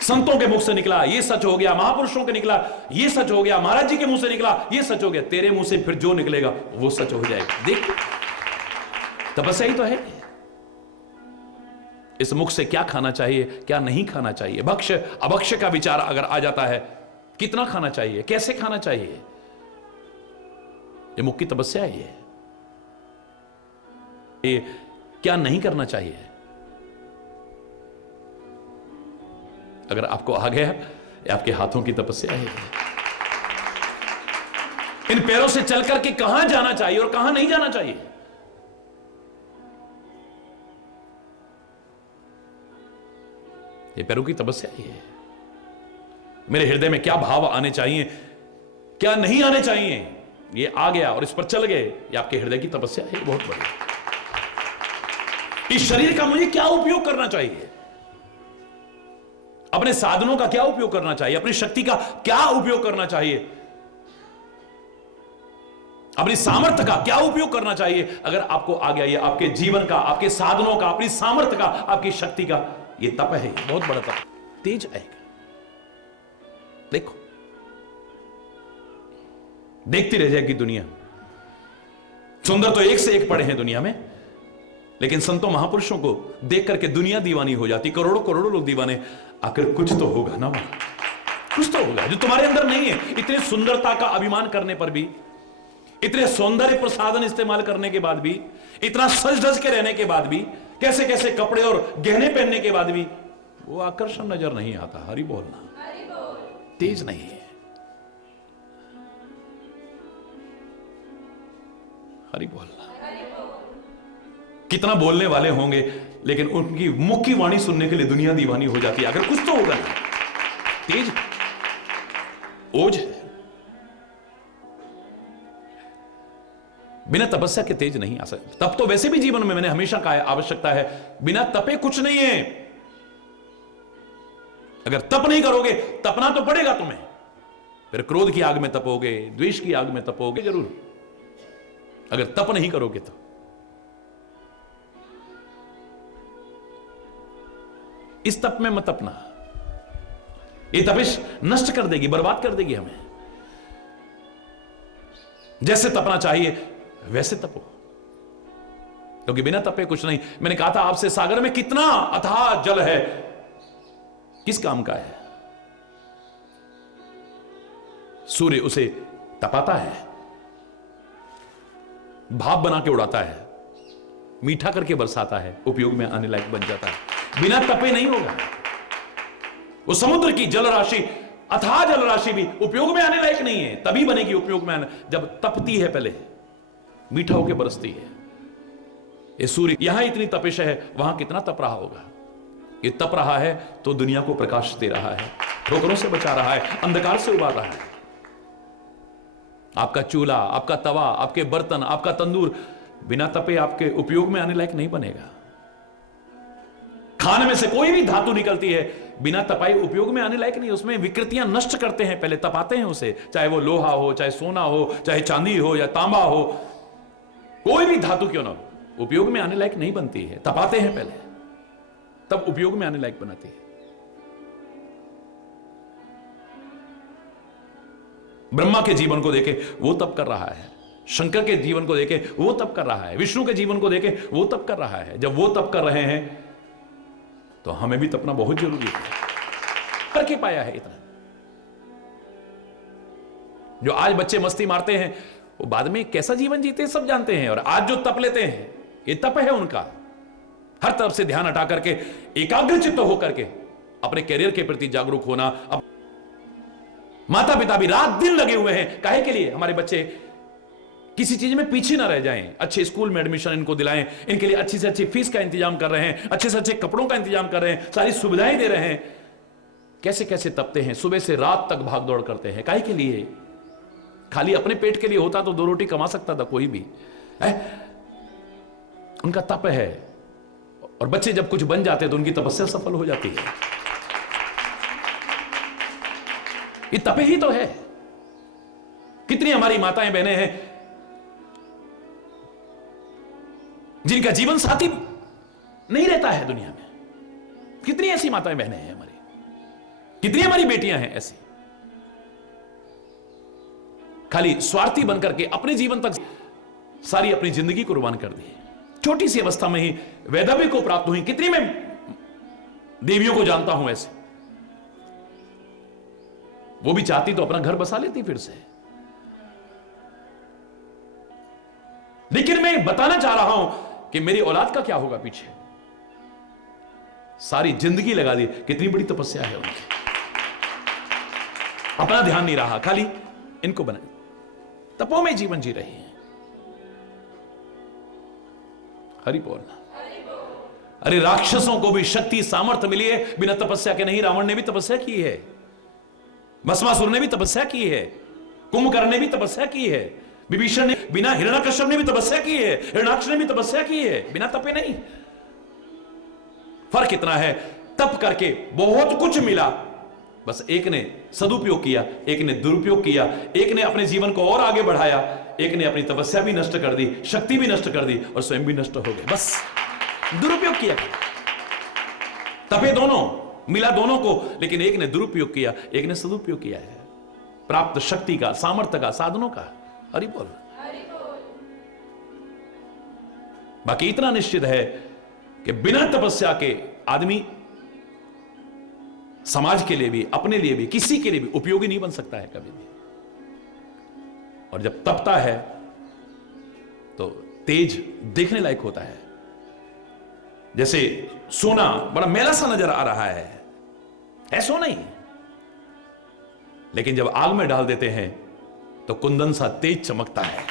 संतों के मुख से निकला ये सच हो गया, महापुरुषों के निकला ये सच हो गया, महाराज जी के मुंह से निकला ये सच हो गया, तेरे मुंह से फिर जो निकलेगा वो सच हो जाएगा। देख, तपस्या ही तो है। इस मुख से क्या खाना चाहिए, क्या नहीं खाना चाहिए, भक्ष्य अभक्ष्य का विचार अगर आ जाता है, कितना खाना चाहिए, कैसे खाना चाहिए, ये मुख की तपस्या है। ये क्या नहीं करना चाहिए, अगर आपको आ गया, ये आपके हाथों की तपस्या है। इन पैरों से चल करके कहां जाना चाहिए और कहां नहीं जाना चाहिए, ये पैरों की तपस्या ही है। मेरे हृदय में क्या भाव आने चाहिए, क्या नहीं आने चाहिए, ये आ गया और इस पर चल गए, ये आपके हृदय की तपस्या है बहुत बड़ी। इस शरीर का मुझे क्या उपयोग करना चाहिए, अपने साधनों का क्या उपयोग करना चाहिए, अपनी शक्ति का क्या उपयोग करना चाहिए, अपनी सामर्थ्य का क्या उपयोग करना चाहिए, अगर आपको आ गया, ये आपके जीवन का, आपके साधनों का, अपनी सामर्थ्य का, आपकी शक्ति का, ये तप है, बहुत बड़ा तप, तेज आएगा। देखो, देखती रह जाएगी दुनिया। सुंदर तो एक से एक पड़े हैं दुनिया में, लेकिन संतों महापुरुषों को देख करके दुनिया दीवानी हो जाती, करोड़ों करोड़ों लोग दीवाने। आखिर कुछ तो होगा ना, वहां कुछ तो होगा जो तुम्हारे अंदर नहीं है। इतने सुंदरता का अभिमान करने पर भी, इतने सौंदर्य प्रसाधन इस्तेमाल करने के बाद भी, इतना सज धज के रहने के बाद भी, कैसे कैसे कपड़े और गहने पहनने के बाद भी वो आकर्षण नजर नहीं आता। हरि बोलना, तेज नहीं है। हरि बोलना। कितना बोलने वाले होंगे, लेकिन उनकी मुख की वाणी सुनने के लिए दुनिया दीवानी हो जाती है। अगर कुछ तो होगा ना, तेज ओज है। बिना तपस्या के तेज नहीं आ सकता। तप तो वैसे भी जीवन में मैंने हमेशा कहा है, आवश्यकता है। बिना तपे कुछ नहीं है। अगर तप नहीं करोगे, तपना तो पड़ेगा तुम्हें, फिर क्रोध की आग में तपोगे, द्वेष की आग में तपोगे जरूर, अगर तप नहीं करोगे तो। इस तप में मत अपना, ये तपिश नष्ट कर देगी, बर्बाद कर देगी हमें। जैसे तपना चाहिए वैसे तपो, क्योंकि बिना तपे कुछ नहीं। मैंने कहा था आपसे, सागर में कितना अथाह जल है, किस काम का है? सूर्य उसे तपाता है, भाप बना के उड़ाता है, मीठा करके बरसाता है, उपयोग में आने लायक बन जाता है। बिना तपे नहीं होगा। वो समुद्र की जल राशि, अथाह जल राशि भी उपयोग में आने लायक नहीं है, तभी बनेगी उपयोग में आने, जब तपती है, पहले मीठा होकर बरसती है। ये सूर्य यहां इतनी तपिश है, वहां कितना तप रहा होगा। ये तप रहा है तो दुनिया को प्रकाश दे रहा है, ठोकरों से बचा रहा है, अंधकार से उबार रहा है। आपका चूल्हा, आपका तवा, आपके बर्तन, आपका तंदूर बिना तपे आपके उपयोग में आने लायक नहीं बनेगा। खाने में से कोई भी धातु निकलती है, बिना तपाई उपयोग में आने लायक नहीं। उसमें विकृतियां नष्ट करते हैं, पहले तपाते हैं उसे, चाहे वो लोहा हो, चाहे सोना हो, चाहे चांदी हो या तांबा हो, कोई भी धातु क्यों ना हो, उपयोग में आने लायक नहीं बनती है। तपाते हैं पहले, तब उपयोग में आने लायक बनाती है। ब्रह्मा के जीवन को देखे वो तप कर रहा है, शंकर के जीवन को देखे वो तप कर रहा है, विष्णु के जीवन को देखे वो तप कर रहा है। जब वो तप कर रहे हैं तो हमें भी तपना बहुत जरूरी है। करके पाया है इतना। जो आज बच्चे मस्ती मारते हैं, वो बाद में कैसा जीवन जीते हैं सब जानते हैं। और आज जो तप लेते हैं, ये तप है उनका। हर तरफ से ध्यान हटा करके, एकाग्रचित्त होकर के अपने कैरियर के प्रति जागरूक होना। अब माता पिता भी रात दिन लगे हुए हैं, काहे के लिए? हमारे बच्चे किसी चीज में पीछे ना रह जाएं, अच्छे स्कूल में एडमिशन इनको दिलाएं, इनके लिए अच्छी से अच्छी फीस का इंतजाम कर रहे हैं, अच्छे से अच्छे कपड़ों का इंतजाम कर रहे हैं, सारी सुविधाएं दे रहे हैं। कैसे कैसे तपते हैं, सुबह से रात तक भाग दौड़ करते हैं, काहे के लिए? खाली अपने पेट के लिए होता तो 2 रोटी कमा सकता था कोई भी। उनका तप है। और बच्चे जब कुछ बन जाते हैं तो उनकी तपस्या सफल हो जाती है। ये तप ही तो है। कितनी हमारी माताएं बहनें हैं जिनका जीवन साथी नहीं रहता है दुनिया में। कितनी ऐसी माताएं बहनें हैं हमारी, कितनी हमारी बेटियां हैं ऐसी, खाली स्वार्थी बनकर के अपने जीवन तक सारी अपनी जिंदगी कुर्बान कर दी। छोटी सी अवस्था में ही वैधव्य को प्राप्त हुई। कितनी मैं देवियों को जानता हूं ऐसे, वो भी चाहती तो अपना घर बसा लेती फिर से। लेकिन मैं बताना चाह रहा हूं कि मेरी औलाद का क्या होगा पीछे। सारी जिंदगी लगा दी। कितनी बड़ी तपस्या है उनकी। अपना ध्यान नहीं रहा, खाली इनको बनाए, तपो में जीवन जी रही है। हरि बोल। अरे राक्षसों को भी शक्ति सामर्थ्य मिली है बिना तपस्या के नहीं। रावण ने भी तपस्या की है, भस्मासुर ने भी तपस्या की है, कुंभकर्ण ने भी तपस्या की है, विभीषण ने, बिना हिरण्यकश्यप ने भी तपस्या की है, हिरण्याक्ष ने भी तपस्या की है, बिना तपे नहीं। फर्क इतना है, तप करके बहुत कुछ मिला, बस एक ने सदुपयोग किया, एक ने दुरुपयोग किया, एक ने अपने जीवन को और आगे बढ़ाया, एक ने अपनी तपस्या भी नष्ट कर दी, शक्ति भी नष्ट कर दी और स्वयं भी नष्ट हो गए। बस दुरुपयोग किया। तपे दोनों, मिला दोनों को, लेकिन एक ने दुरुपयोग किया, एक ने सदुपयोग किया है प्राप्त शक्ति का, सामर्थ्य का, साधनों का। हरि बोल। बाकी इतना निश्चित है कि बिना तपस्या के आदमी समाज के लिए भी, अपने लिए भी, किसी के लिए भी उपयोगी नहीं बन सकता है कभी भी। और जब तपता है तो तेज देखने लायक होता है। जैसे सोना बड़ा मैला सा नजर आ रहा है सोना ही, लेकिन जब आग में डाल देते हैं तो कुंदन सा तेज चमकता है।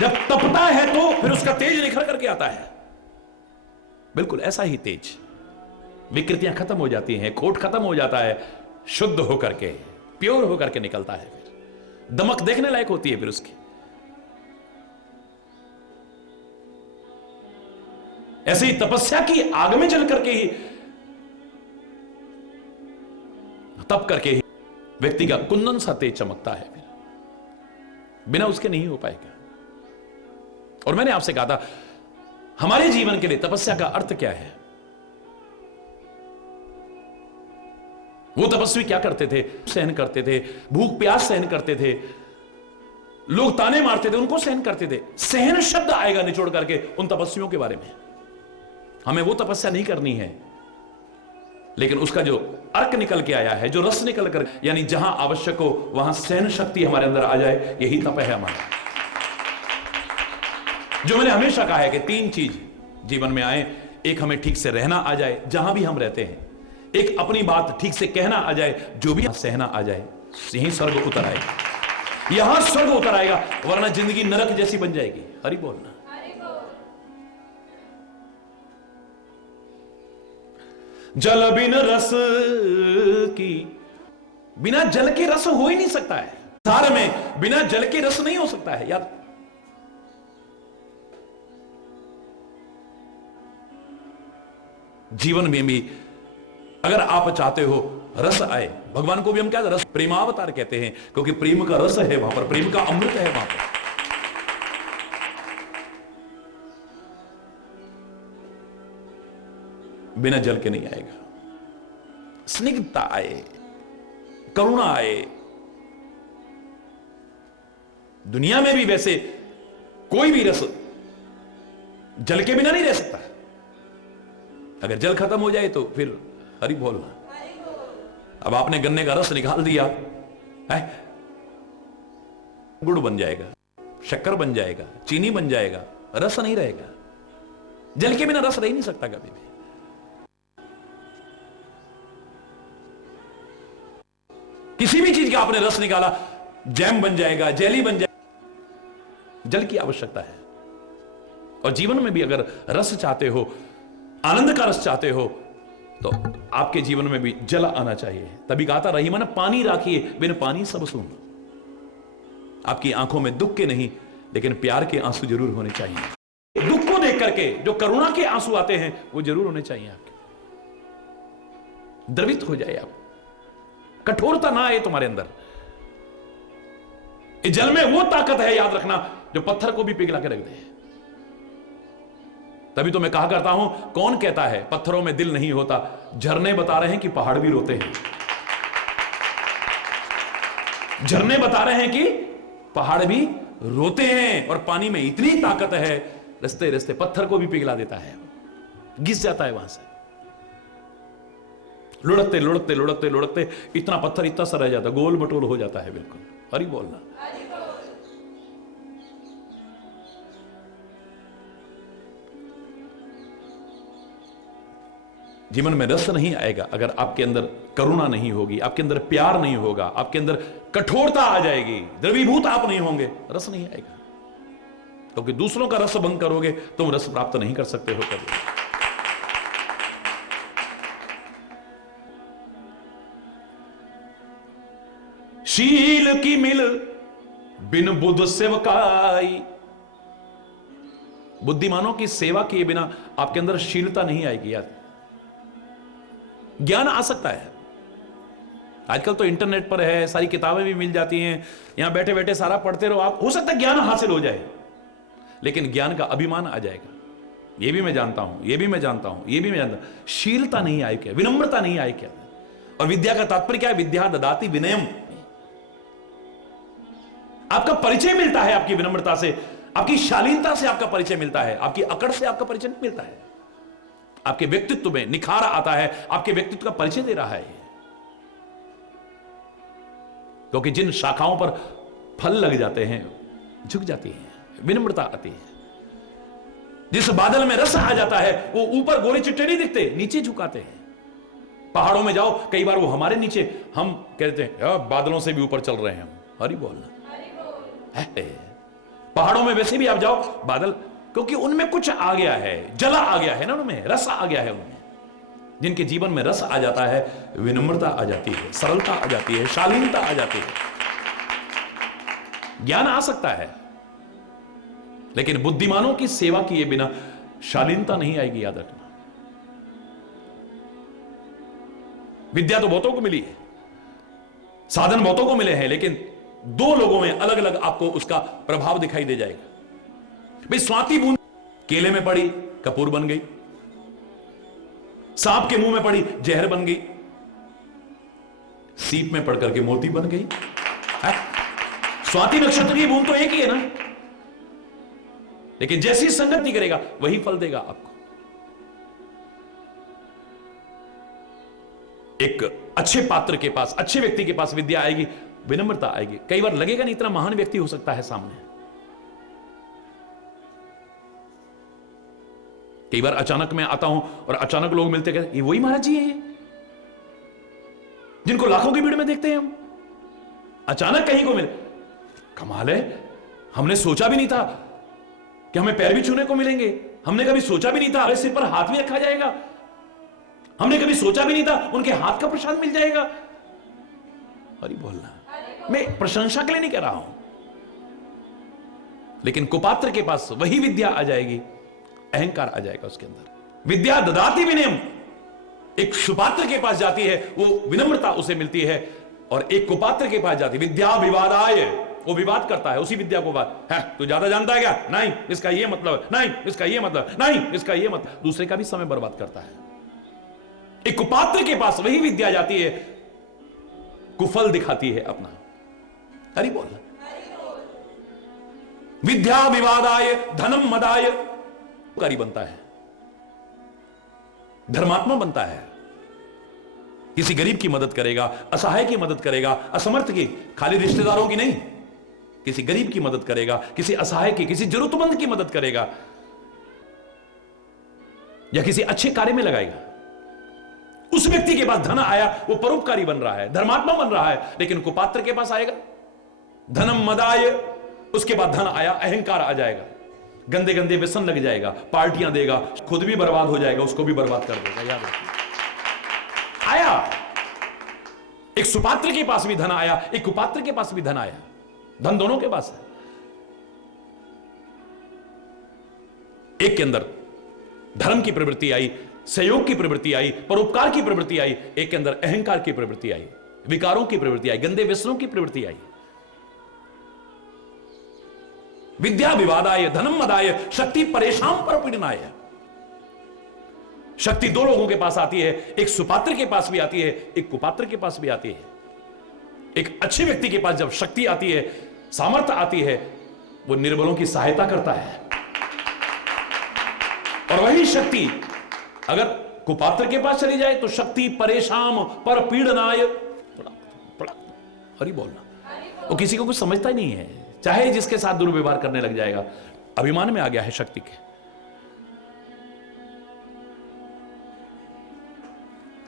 जब तपता है तो फिर उसका तेज निखर करके आता है। बिल्कुल ऐसा ही तेज, विकृतियां खत्म हो जाती हैं, खोट खत्म हो जाता है, शुद्ध होकर के, प्योर होकर के निकलता है। फिर दमक देखने लायक होती है फिर उसकी। ऐसे ही तपस्या की आग में जल करके ही, तप करके ही व्यक्ति का कुंदन सा तेज चमकता है, बिना उसके नहीं हो पाएगा। और मैंने आपसे कहा था, हमारे जीवन के लिए तपस्या का अर्थ क्या है? वो तपस्वी क्या करते थे? सहन करते थे, भूख प्यास सहन करते थे, लोग ताने मारते थे, उनको सहन करते थे। सहन शब्द आएगा निचोड़ करके उन तपस्वियों के बारे में। हमें वो तपस्या नहीं करनी है, लेकिन उसका जो अर्क निकल के आया है, जो रस निकल कर, यानी जहां आवश्यक हो वहां सहन शक्ति हमारे अंदर आ जाए, यही तप है हमारा। जो मैंने हमेशा कहा है कि 3 चीज जीवन में आए। एक, हमें ठीक से रहना आ जाए जहां भी हम रहते हैं। एक, अपनी बात ठीक से कहना आ जाए, जो भी सहना आ जाए, यही स्वर्ग उतर आएगा, यहां स्वर्ग उतर आएगा, वरना जिंदगी नरक जैसी बन जाएगी। हरि बोलना। जल बिन रस की, बिना जल के रस हो ही नहीं सकता है। संसार में बिना जल के रस नहीं हो सकता है यार। जीवन में भी अगर आप चाहते हो रस आए, भगवान को भी हम क्या रस प्रेमावतार कहते हैं, क्योंकि प्रेम का रस है वहां पर, प्रेम का अमृत है वहां पर। बिना जल के नहीं आएगा। स्निग्धता आए, करुणा आए। दुनिया में भी वैसे कोई भी रस जल के बिना नहीं रह सकता। अगर जल खत्म हो जाए तो फिर हरि बोलना। अब आपने गन्ने का रस निकाल दिया है, गुड़ बन जाएगा, शक्कर बन जाएगा, चीनी बन जाएगा, रस नहीं रहेगा। जल के बिना रस रह ही नहीं सकता कभी भी। किसी भी चीज का आपने रस निकाला, जैम बन जाएगा, जेली बन जाएगा। जल की आवश्यकता है। और जीवन में भी अगर रस चाहते हो, आनंद का रस चाहते हो, तो आपके जीवन में भी जल आना चाहिए। तभी कहा था, रही मन पानी राखिए, बिन पानी सब सून। आपकी आंखों में दुख के नहीं, लेकिन प्यार के आंसू जरूर होने चाहिए। दुख को देख करके जो करुणा के आंसू आते हैं, वो जरूर होने चाहिए आपके। द्रवित हो जाए आप, कठोरता ना आए तुम्हारे अंदर। इस जल में वो ताकत है, याद रखना, जो पत्थर को भी पिघला के रख दे। तभी तो मैं कहा करता हूं, कौन कहता है पत्थरों में दिल नहीं होता? झरने बता रहे हैं कि पहाड़ भी रोते हैं। झरने बता रहे हैं कि पहाड़ भी रोते हैं। और पानी में इतनी ताकत है, रस्ते रस्ते पत्थर को भी पिघला देता है, घिस जाता है वहां से। लुढ़कते लुढ़कते लुढ़कते लुढ़कते इतना पत्थर इतना सा रह जाता, गोल मटोल हो जाता है बिल्कुल। हरि बोलना। जीवन में रस नहीं आएगा अगर आपके अंदर करुणा नहीं होगी, आपके अंदर प्यार नहीं होगा, आपके अंदर कठोरता आ जाएगी, द्रवीभूत आप नहीं होंगे, रस नहीं आएगा। क्योंकि दूसरों का रस भंग करोगे, तुम रस प्राप्त नहीं कर सकते हो कभी। शील की मिल बिन बुद्ध सेवकाई। बुद्धिमानों की सेवा किए बिना आपके अंदर शीलता नहीं आएगी यार। ज्ञान आ सकता है, आजकल तो इंटरनेट पर है, सारी किताबें भी मिल जाती हैं, यहां बैठे बैठे सारा पढ़ते रहो आप, हो सकता है ज्ञान हासिल हो जाए, लेकिन ज्ञान का अभिमान आ जाएगा। ये भी मैं जानता हूं, ये भी मैं जानता हूं, ये भी मैं जानता हूं। शीलता नहीं आए क्या, विनम्रता नहीं आए क्या? और विद्या का तात्पर्य क्या है? विद्या ददाति विनयम। आपका परिचय मिलता है आपकी विनम्रता से, आपकी शालीनता से आपका परिचय मिलता है, आपकी अकड़ से आपका परिचय नहीं मिलता है। आपके व्यक्तित्व में निखार आता है, आपके व्यक्तित्व का परिचय दे रहा है। क्योंकि जिन शाखाओं पर फल लग जाते हैं, झुक जाती हैं, विनम्रता आती है। जिस बादल में रस आ जाता है, वो ऊपर गोरे चिट्टे नहीं दिखते, नीचे झुकाते हैं। पहाड़ों में जाओ, कई बार वो हमारे नीचे, हम कहते हैं बादलों से भी ऊपर चल रहे हैं हम। हरि बोलना। पहाड़ों में वैसे भी आप जाओ, बादल, क्योंकि उनमें कुछ आ गया है, जला आ गया है ना, उनमें रस आ गया है। उनमें जिनके जीवन में रस आ जाता है, विनम्रता आ जाती है, सरलता आ जाती है, शालीनता आ जाती है। ज्ञान आ सकता है, लेकिन बुद्धिमानों की सेवा किए बिना शालीनता नहीं आएगी, याद रखना। विद्या तो बहुतों को मिली है, साधन बहुतों को मिले हैं, लेकिन दो लोगों में अलग अलग आपको उसका प्रभाव दिखाई दे जाएगा। भाई स्वाति बूंद केले में पड़ी कपूर बन गई, सांप के मुंह में पड़ी जहर बन गई, सीप में पड़ करके मोती बन गई। स्वाति नक्षत्र की बूंद तो एक ही है ना, लेकिन जैसी संगत नहीं करेगा वही फल देगा आपको। एक अच्छे पात्र के पास, अच्छे व्यक्ति के पास विद्या आएगी, विनम्रता आएगी। कई बार लगेगा नहीं इतना महान व्यक्ति हो सकता है सामने। कई बार अचानक मैं आता हूं और अचानक लोग मिलते कहते ये वही महाराज जी हैं जिनको लाखों की भीड़ में देखते हैं हम, अचानक कहीं को मिले। कमाल है, हमने सोचा भी नहीं था कि हमें पैर भी छूने को मिलेंगे, हमने कभी सोचा भी नहीं था अरे सिर पर हाथ भी रखा जाएगा, हमने कभी सोचा भी नहीं था उनके हाथ का प्रसाद मिल जाएगा। अरे बोलना, मैं प्रशंसा के लिए नहीं कह रहा हूं, लेकिन कुपात्र के पास वही विद्या आ जाएगी, अहंकार आ जाएगा उसके अंदर। विद्या ददाति विनयम, एक सुपात्र के पास जाती है वो विनम्रता उसे मिलती है, और एक कुपात्र के पास जाती है विद्या विवादाय, वो विवाद करता है उसी विद्या को। बात है तू ज्यादा जानता है क्या, नहीं इसका ये मतलब, नहीं इसका ये मतलब, नहीं इसका ये मतलब, दूसरे का भी समय बर्बाद करता है। एक कुपात्र के पास वही विद्या जाती है, कुफल दिखाती है अपना। हरि बोल। विद्या विवादाय धनम मदाय कारी बनता है, धर्मात्मा बनता है, किसी गरीब की मदद करेगा, असहाय की मदद करेगा, असमर्थ की, खाली रिश्तेदारों की नहीं, किसी गरीब की मदद करेगा, किसी असहाय की, किसी जरूरतमंद की मदद करेगा, या किसी अच्छे कार्य में लगाएगा। उस व्यक्ति के पास धन आया, वो परोपकारी बन रहा है, धर्मात्मा बन रहा है। लेकिन कुपात्र के पास आएगा धनम मदाय, उसके बाद धन आया, अहंकार आ जाएगा, गंदे गंदे व्यसन लग जाएगा, पार्टियां देगा, खुद भी बर्बाद हो जाएगा, उसको भी बर्बाद कर देगा। याद रखिए, आया एक सुपात्र के पास भी धन आया, एक कुपात्र के पास भी धन आया, धन दोनों के पास है। एक के अंदर धर्म की प्रवृत्ति आई, सहयोग की प्रवृत्ति आई, परोपकार की प्रवृत्ति आई, एक के अंदर अहंकार की प्रवृत्ति आई, विकारों की प्रवृत्ति आई, गंदे व्यसनों की प्रवृत्ति आई। विद्या विवादाय धनम मदाय शक्ति परेशान पर पीड़नाय। शक्ति दो लोगों के पास आती है, एक सुपात्र के पास भी आती है, एक कुपात्र के पास भी आती है। एक अच्छे व्यक्ति के पास जब शक्ति आती है, सामर्थ्य आती है, वो निर्बलों की सहायता करता है। और वही शक्ति अगर कुपात्र के पास चली जाए तो शक्ति परेशान पर पीड़नाय। हरि बोलना, वो किसी को कुछ समझता ही नहीं है, चाहे जिसके साथ दुर्व्यवहार करने लग जाएगा, अभिमान में आ गया है शक्ति के।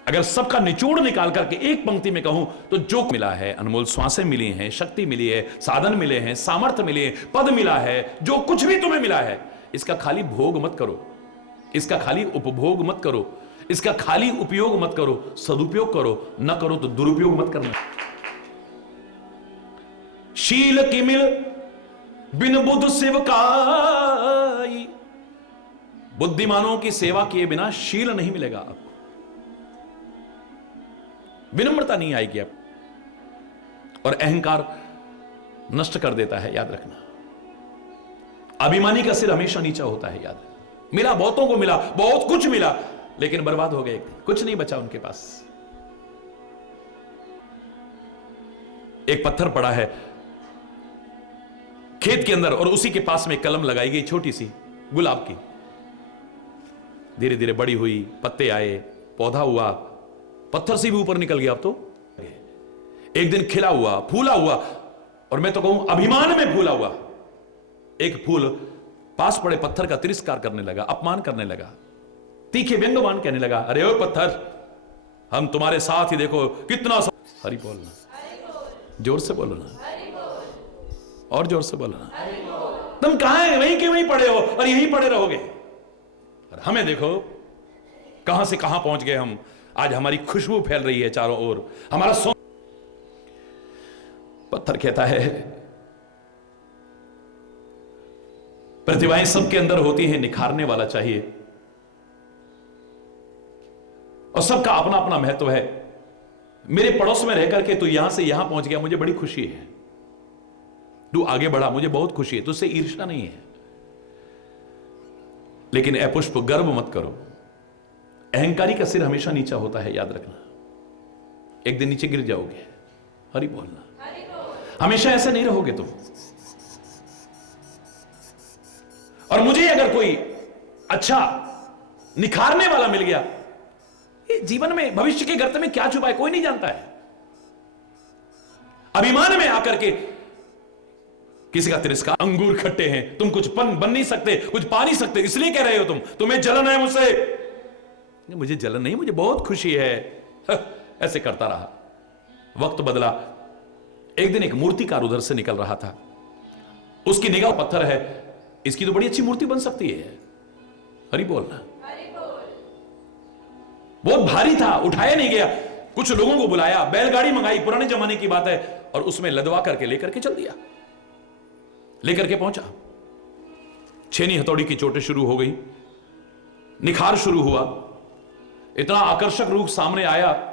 अगर सबका निचोड़ निकाल करके एक पंक्ति में कहूं तो जो मिला है, अनमोल श्वासें मिली हैं, शक्ति मिली है, साधन मिले हैं, सामर्थ्य मिले हैं, पद मिला है, जो कुछ भी तुम्हें मिला है, इसका खाली भोग मत करो, इसका खाली उपभोग मत करो, इसका खाली उपयोग मत करो, सदुपयोग करो, न करो तो दुरुपयोग मत करना। शील की मिल बिन बुद्ध सेवकाई, बुद्धिमानों की सेवा किए बिना शील नहीं मिलेगा आपको, विनम्रता नहीं आएगी आप, और अहंकार नष्ट कर देता है। याद रखना, अभिमानी का सिर हमेशा नीचा होता है। याद, मिला बहुतों को, मिला बहुत कुछ मिला, लेकिन बर्बाद हो गए, कुछ नहीं बचा उनके पास। एक पत्थर पड़ा है खेत के अंदर और उसी के पास में कलम लगाई गई छोटी सी गुलाब की, धीरे धीरे बड़ी हुई, पत्ते आए, पौधा हुआ, पत्थर से भी ऊपर निकल गया। अब तो एक दिन खिला हुआ, फूला हुआ, और मैं तो कहूं अभिमान में फूला हुआ एक फूल पास पड़े पत्थर का तिरस्कार करने लगा, अपमान करने लगा, तीखे व्यंग्यवान कहने लगा, अरे ओ पत्थर, हम तुम्हारे साथ ही देखो कितना। हरि बोलना, जोर से बोलो ना, और जोर से बोलो ना। तुम कहां है, वहीं के वहीं पड़े हो और यहीं पड़े रहोगे। और हमें देखो कहां से कहां पहुंच गए हम। आज हमारी खुशबू फैल रही है चारों ओर, हमारा पत्थर कहता है प्रतिभाएं सबके अंदर होती हैं, निखारने वाला चाहिए, और सबका अपना अपना महत्व है। मेरे पड़ोस में रह करके तू यहां से यहां पहुंच गया, मुझे बड़ी खुशी है। तू आगे बढ़ा, मुझे बहुत खुशी है, तुझसे ईर्ष्या नहीं है। लेकिन ए पुष्प, गर्व मत करो। अहंकारी का सिर हमेशा नीचा होता है, याद रखना। एक दिन नीचे गिर जाओगे। हरि बोलना, हमेशा ऐसे नहीं रहोगे तुम। और मुझे अगर कोई अच्छा निखारने वाला मिल गया, ये जीवन में भविष्य के गर्त में क्या छुपा है कोई नहीं जानता है। अभिमान में आकर के किसी का तिरस्कार, अंगूर खट्टे हैं, तुम कुछ बन नहीं सकते, कुछ पा नहीं सकते, इसलिए कह रहे हो तुम्हें जलन है मुझसे। मुझे जलन नहीं, मुझे बहुत खुशी है। ऐसे करता रहा। वक्त बदला। एक दिन एक मूर्तिकार उधर से निकल रहा था। उसकी निगाह पत्थर है, इसकी तो बड़ी अच्छी मूर्ति बन सकती है। हरि बोलना। बहुत भारी था, उठाया नहीं गया। कुछ लोगों को बुलाया, बैलगाड़ी मंगाई, पुराने जमाने की बात है, और उसमें लदवा करके लेकर के चल दिया। लेकर के पहुंचा, छेनी हथौड़ी की चोटें शुरू हो गई, निखार शुरू हुआ। इतना आकर्षक रूप सामने आया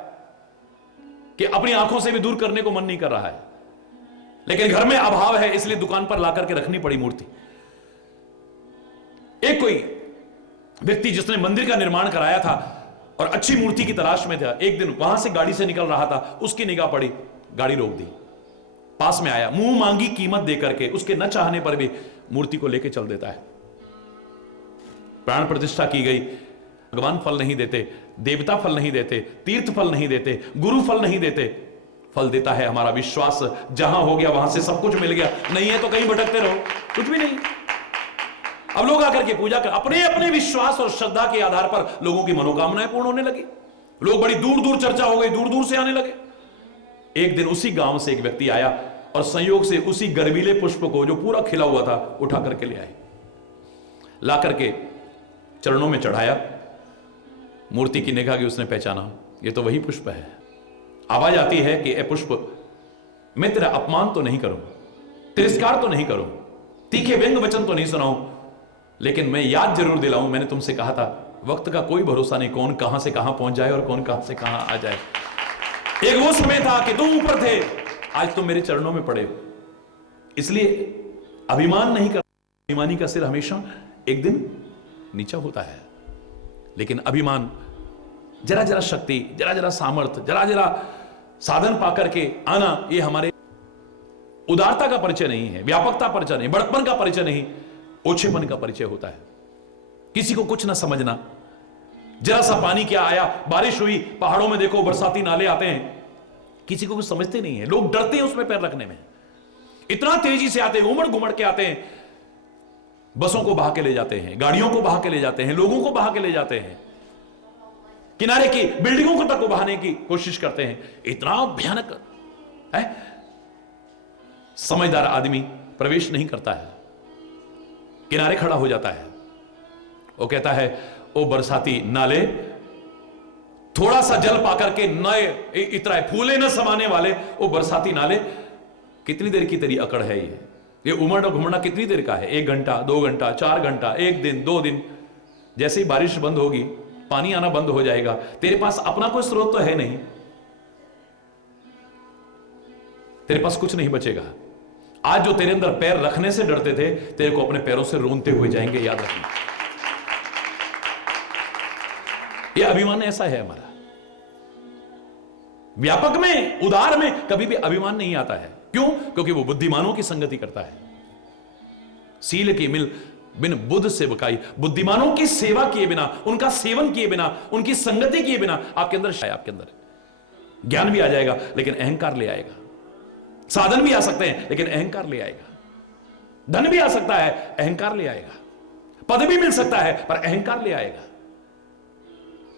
कि अपनी आंखों से भी दूर करने को मन नहीं कर रहा है। लेकिन घर में अभाव है, इसलिए दुकान पर लाकर के रखनी पड़ी मूर्ति। एक कोई व्यक्ति जिसने मंदिर का निर्माण कराया था और अच्छी मूर्ति की तलाश में था, एक दिन वहां से गाड़ी से निकल रहा था, उसकी निगाह पड़ी, गाड़ी रोक दी, पास में आया, मुंह मांगी कीमत देकर के उसके न चाहने पर भी मूर्ति को लेकर चल देता है। प्राण प्रतिष्ठा की गई, भगवान फल नहीं देते, देवता फल नहीं देते, तीर्थ फल नहीं देते, गुरु फल नहीं देते। फल देता है हमारा विश्वास। जहां हो गया वहां से सब कुछ मिल गया, नहीं है तो कहीं भटकते रहो, कुछ भी नहीं। अब लोग आकर के पूजा कर अपने अपने विश्वास और श्रद्धा के आधार पर लोगों की मनोकामनाएं पूर्ण होने लगी। लोग बड़ी दूर दूर चर्चा हो गई, दूर दूर से आने लगे। एक दिन उसी गांव से एक व्यक्ति आया और संयोग से उसी गर्वीले पुष्प को जो पूरा खिला हुआ था उठा करके ले आए, ला करके चरणों में चढ़ाया। मूर्ति की निगाह की उसने पहचाना, ये तो वही पुष्प है। आवाज आती है कि ए पुष्प, मैं तेरा अपमान तो नहीं करूं, तिरस्कार तो नहीं करूं, तीखे व्यंग वचन तो नहीं सुनाऊं, लेकिन मैं याद जरूर दिलाऊं, मैंने तुमसे कहा था वक्त का कोई भरोसा नहीं, कौन कहां से कहां पहुंच जाए और कौन कहां से कहां आ जाए। एक वो समय था कि तुम ऊपर थे, आज तुम मेरे चरणों में पड़े हो। इसलिए अभिमान नहीं कर, अभिमानी का सिर हमेशा एक दिन नीचा होता है। लेकिन अभिमान, जरा जरा शक्ति, जरा जरा सामर्थ्य, जरा जरा साधन पाकर के आना, ये हमारे उदारता का परिचय नहीं है, व्यापकता परिचय नहीं, बड़प्पन का परिचय नहीं, ओछेपन का परिचय होता है। किसी को कुछ ना समझना। जरा सा पानी क्या आया, बारिश हुई, पहाड़ों में देखो बरसाती नाले आते हैं, किसी को कुछ समझते नहीं है, लोग डरते हैं उसमें पैर रखने में। इतना तेजी से आते हैं, उमड़ घुमड़ के आते हैं, बसों को बहा के ले जाते हैं, गाड़ियों को बहा के ले जाते हैं, लोगों को बहा के ले जाते हैं, किनारे की बिल्डिंगों को तक बहाने की कोशिश करते हैं। इतना भयानक है। समझदार आदमी प्रवेश नहीं करता है, किनारे खड़ा हो जाता है। वो कहता है, ओ बरसाती नाले, थोड़ा सा जल पाकर के नए इतरा फूले न समाने वाले ओ बरसाती नाले, कितनी देर की तेरी अकड़ है ये उमड़ना घुमड़ना कितनी देर का है? 1 घंटा, 2 घंटा, 4 घंटा, 1 दिन, 2 दिन। जैसे ही बारिश बंद होगी, पानी आना बंद हो जाएगा, तेरे पास अपना कोई स्रोत तो है नहीं, तेरे पास कुछ नहीं बचेगा। आज जो तेरे अंदर पैर रखने से डरते थे, तेरे को अपने पैरों से रोनते हुए जाएंगे, याद रखना। यह अभिमान ऐसा है हमारा। व्यापक में, उदार में कभी भी अभिमान नहीं आता है। क्यों? क्योंकि वो बुद्धिमानों की संगति करता है। सील की मिल बिन बुद्ध से बकाई, बुद्धिमानों की सेवा किए बिना, उनका सेवन किए बिना, उनकी संगति किए बिना आपके अंदर ज्ञान भी आ जाएगा लेकिन अहंकार ले आएगा। साधन भी आ सकते हैं लेकिन अहंकार ले आएगा। धन भी आ सकता है, अहंकार ले आएगा। पद भी मिल सकता है पर अहंकार ले आएगा।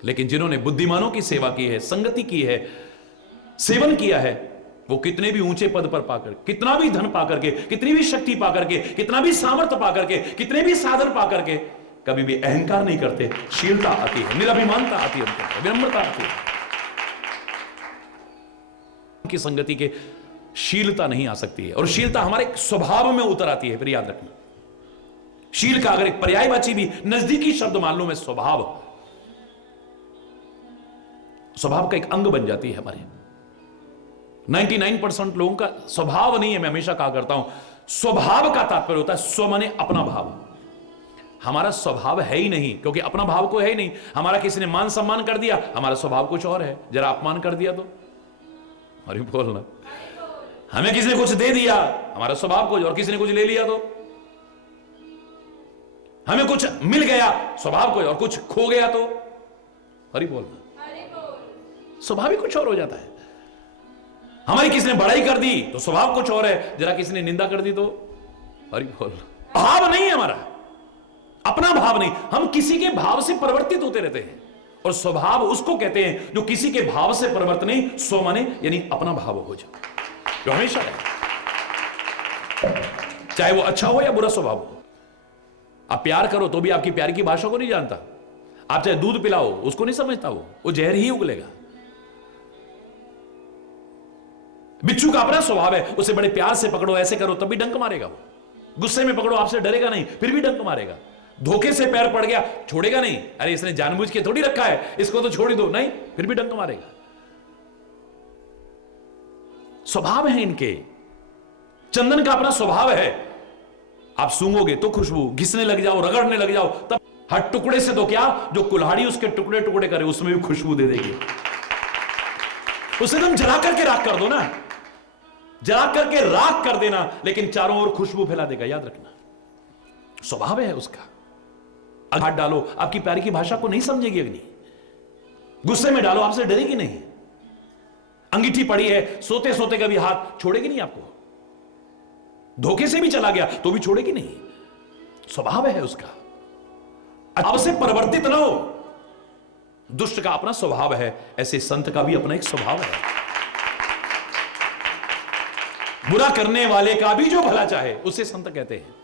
लेकिन जिन्होंने बुद्धिमानों की सेवा की है, संगति की है, सेवन किया है, वो कितने भी ऊंचे पद पर पाकर, कितना भी धन पाकर के, कितनी भी शक्ति पाकर के, कितना भी सामर्थ्य पाकर के, कितने भी साधन पाकर के, कभी भी अहंकार नहीं करते। शीलता आती है, निरभिमानता आती है, विनम्रता आती है। उनकी संगति के शीलता नहीं आ सकती है, और शीलता हमारे स्वभाव में उतर आती है। फिर याद रखना, शील का अगर एक पर्यायवाची भी नजदीकी शब्द मान लो, मैं स्वभाव का एक अंग बन जाती है हमारे। 99% लोगों का स्वभाव नहीं है। मैं हमेशा कहा करता हूं, स्वभाव का तात्पर्य होता है स्व माने अपना भाव। हमारा स्वभाव है ही नहीं, क्योंकि अपना भाव को है ही नहीं। हमारा किसी ने मान सम्मान कर दिया, हमारा स्वभाव कुछ और है। जरा अपमान कर दिया तो, अरे बोलना, हमें किसी ने कुछ दे दिया, हमारा स्वभाव कुछ और, किसी ने कुछ ले लिया तो, हमें कुछ मिल गया, स्वभाव कुछ और, कुछ खो गया तो, अरे बोलना, स्वभाव ही कुछ और हो जाता है। हमारी किसी ने बड़ाई कर दी तो स्वभाव कुछ और है, जरा किसी ने निंदा कर दी तो, अरे बोलना, भाव नहीं है हमारा, अपना भाव नहीं। हम किसी के भाव से परिवर्तित होते रहते हैं, और स्वभाव उसको कहते हैं जो किसी के भाव से परिवर्तन नहीं, स्व माने यानी अपना भाव हो जाए, जो हमेशा है, चाहे वो अच्छा हो या बुरा स्वभाव हो। आप प्यार करो तो भी आपकी प्यार की भाषा को नहीं जानता। आप चाहे दूध पिलाओ, उसको नहीं समझता, वो जहर ही उगलेगा। बिच्छू का अपना स्वभाव है, उसे बड़े प्यार से पकड़ो, ऐसे करो तब भी डंक मारेगा वो। गुस्से में पकड़ो, आपसे डरेगा नहीं, फिर भी डंक मारेगा। धोखे से पैर पड़ गया, छोड़ेगा नहीं, अरे इसने जानबूझ के थोड़ी रखा है, इसको तो छोड़ ही दो, नहीं, फिर भी डंक मारेगा। स्वभाव है इनके। चंदन का अपना स्वभाव है, आप सूंघोगे तो खुशबू, घिसने लग जाओ, रगड़ने लग जाओ, तब हर टुकड़े से तो क्या, जो कुल्हाड़ी उसके टुकड़े टुकड़े करे उसमें भी खुशबू दे देगी। उसे तुम जला करके राख कर दो ना, जला करके राख कर देना, लेकिन चारों ओर खुशबू फैला देगा, याद रखना। स्वभाव है उसका। हाथ डालो, आपकी प्यार की भाषा को नहीं समझेगी अग्नि। गुस्से में डालो, आपसे डरेगी नहीं। अंगीठी पड़ी है, सोते सोते कभी हाथ छोड़ेगी नहीं आपको। धोखे से भी चला गया तो भी छोड़ेगी नहीं। स्वभाव है उसका। अब से परिवर्तित ना हो। दुष्ट का अपना स्वभाव है, ऐसे संत का भी अपना एक स्वभाव है। बुरा करने वाले का भी जो भला चाहे उसे संत कहते हैं।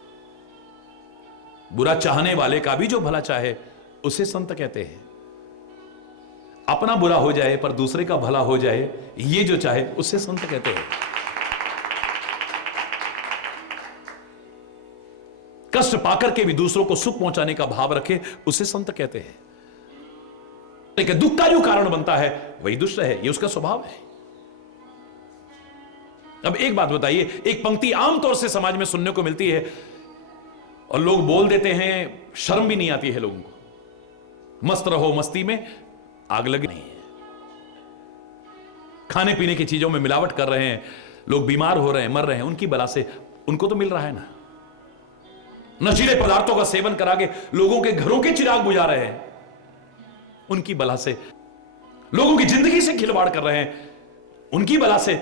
बुरा चाहने वाले का भी जो भला चाहे उसे संत कहते हैं। अपना बुरा हो जाए पर दूसरे का भला हो जाए, ये जो चाहे उसे संत कहते हैं। कष्ट पाकर के भी दूसरों को सुख पहुंचाने का भाव रखे, उसे संत कहते हैं। लेकिन दुख का जो कारण बनता है वही दुष्ट है, ये उसका स्वभाव है। अब एक बात बताइए, एक पंक्ति आमतौर से समाज में सुनने को मिलती है और लोग बोल देते हैं, शर्म भी नहीं आती है लोगों को। मस्त रहो, मस्ती में आग लगी नहीं है। खाने पीने की चीजों में मिलावट कर रहे हैं, लोग बीमार हो रहे हैं, मर रहे हैं, उनकी बला से उनको तो मिल रहा है ना। नशीले पदार्थों का सेवन करा के लोगों के घरों के चिराग बुझा रहे हैं, उनकी बला से। लोगों की जिंदगी से खिलवाड़ कर रहे हैं, उनकी बला से।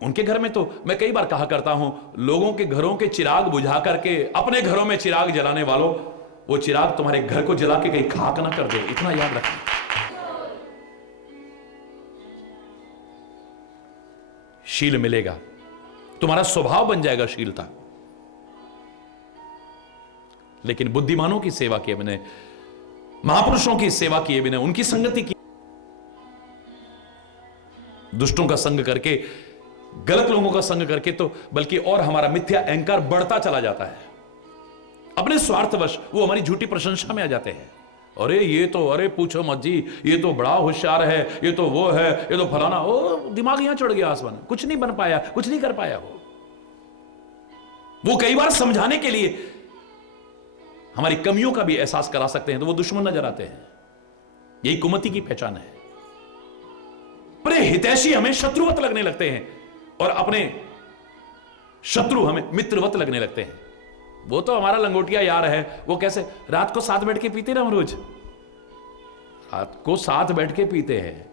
उनके घर में तो मैं कई बार कहा करता हूं, लोगों के घरों के चिराग बुझा करके अपने घरों में चिराग जलाने वालों, वो चिराग तुम्हारे घर को जला के कहीं खाक ना कर दे, इतना याद रखना। शील मिलेगा, तुम्हारा स्वभाव बन जाएगा शीलता। लेकिन बुद्धिमानों की सेवा किए बिना, महापुरुषों की सेवा किए बिना, उनकी संगति की, दुष्टों का संग करके, गलत लोगों का संग करके तो बल्कि और हमारा मिथ्या अहंकार बढ़ता चला जाता है। अपने स्वार्थवश वो हमारी झूठी प्रशंसा में आ जाते हैं। अरे ये तो, अरे पूछो मत जी, ये तो बड़ा होशियार है, ये तो वो है, ये तो फलाना। ओ दिमाग यहां चढ़ गया आसमान, कुछ नहीं बन पाया, कुछ नहीं कर पाया। वो कई बार समझाने के लिए हमारी कमियों का भी एहसास करा सकते हैं तो वो दुश्मन नजर आते हैं। यही कुमति की पहचान है। अपने हितैषी हमें शत्रुवत लगने लगते हैं और अपने शत्रु हमें मित्रवत लगने लगते हैं। वो तो हमारा लंगोटिया यार है, वो कैसे रात को साथ बैठ के पीते ना, हम रोज रात को साथ बैठ के पीते हैं।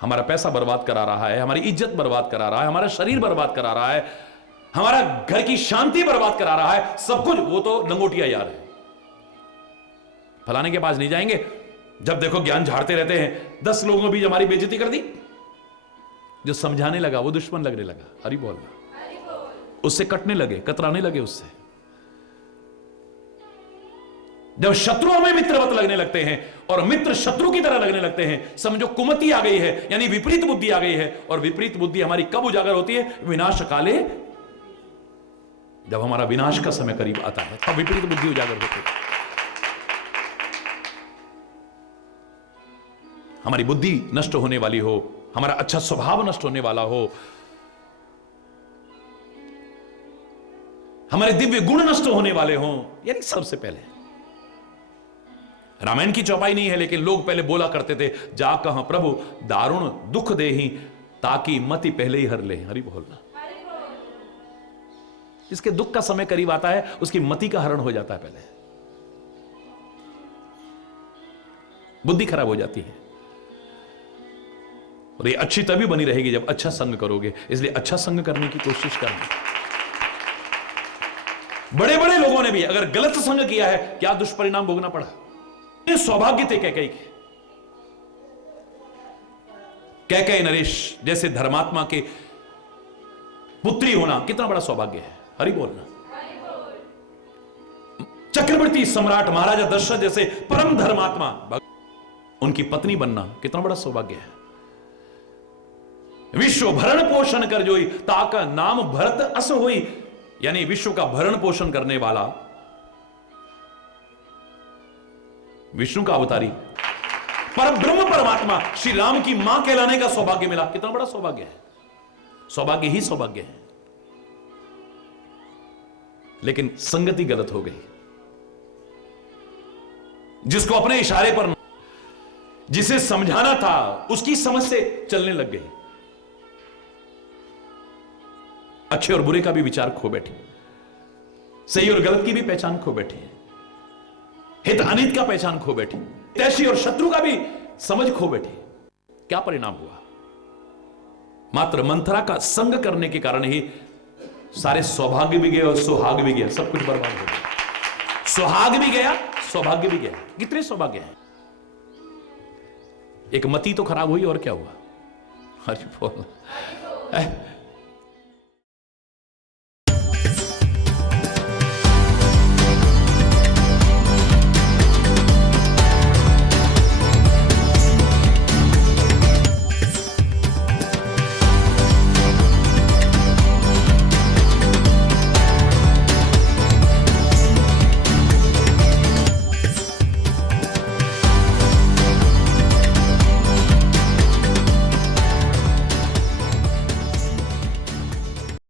हमारा पैसा बर्बाद करा रहा है, हमारी इज्जत बर्बाद करा रहा है, हमारा शरीर बर्बाद करा रहा है, हमारा घर की शांति बर्बाद करा रहा है, सब कुछ। वो तो लंगोटिया यार है। फलाने के पास नहीं जाएंगे, जब देखो ज्ञान झाड़ते रहते हैं। 10 लोगों ने भी हमारी बेइज्जती कर दी। जो समझाने लगा वो दुश्मन लगने लगा। हरि बोल। उससे कटने लगे, कतराने लगे उससे। जब शत्रु हमें मित्रवत लगने लगते हैं और मित्र शत्रु की तरह लगने लगते हैं, समझो कुमति आ गई है, यानी विपरीत बुद्धि आ गई है। और विपरीत बुद्धि हमारी कब उजागर होती है? विनाश काले, जब हमारा विनाश का समय करीब आता है तब विपरीत बुद्धि उजागर होती है। हमारी बुद्धि नष्ट होने वाली हो हमारा अच्छा स्वभाव नष्ट होने वाला हो, हमारे दिव्य गुण नष्ट होने वाले हों, यानी सबसे पहले रामायण की चौपाई नहीं है, लेकिन लोग पहले बोला करते थे, जा कहां प्रभु दारुण दुख देहि ताकि मति पहले ही हर ले। हरि बोलना। इसके दुख का समय करीब आता है, उसकी मति का हरण हो जाता है, पहले बुद्धि खराब हो जाती है। और ये अच्छी तभी बनी रहेगी जब अच्छा संग करोगे। इसलिए अच्छा संग करने की कोशिश करना। बड़े बड़े लोगों ने भी अगर गलत संग किया है, क्या दुष्परिणाम भोगना पड़ा। ये सौभाग्य थे कैकेयी के। कैकेयी नरेश जैसे धर्मात्मा के पुत्री होना कितना बड़ा सौभाग्य है। हरि बोलना। चक्रवर्ती सम्राट महाराजा दशरथ जैसे परम धर्मात्मा, उनकी पत्नी बनना कितना बड़ा सौभाग्य है। विश्व भरण पोषण कर जोई ताका नाम भरत अस होई, यानी विश्व का भरण पोषण करने वाला विष्णु का अवतारी पर ब्रह्म परमात्मा श्री राम की मां कहलाने का सौभाग्य मिला। कितना बड़ा सौभाग्य है। सौभाग्य ही सौभाग्य है। लेकिन संगति गलत हो गई। जिसको अपने इशारे पर, जिसे समझाना था, उसकी समझ से चलने लग गई। अच्छे और बुरे का भी विचार खो बैठे, सही और गलत की भी पहचान खो बैठी, हित अनित का पहचान खो बैठी, तैशी और शत्रु का भी समझ खो बैठी। क्या परिणाम हुआ। मात्र मंथरा का संग करने के कारण ही सारे सौभाग्य भी गए और सुहाग भी गया, सब कुछ बर्बाद हो गया। सुहाग भी गया, सौभाग्य भी गया। कितने सौभाग्य हैं। एक मति तो खराब हुई और क्या हुआ। हरि बोल।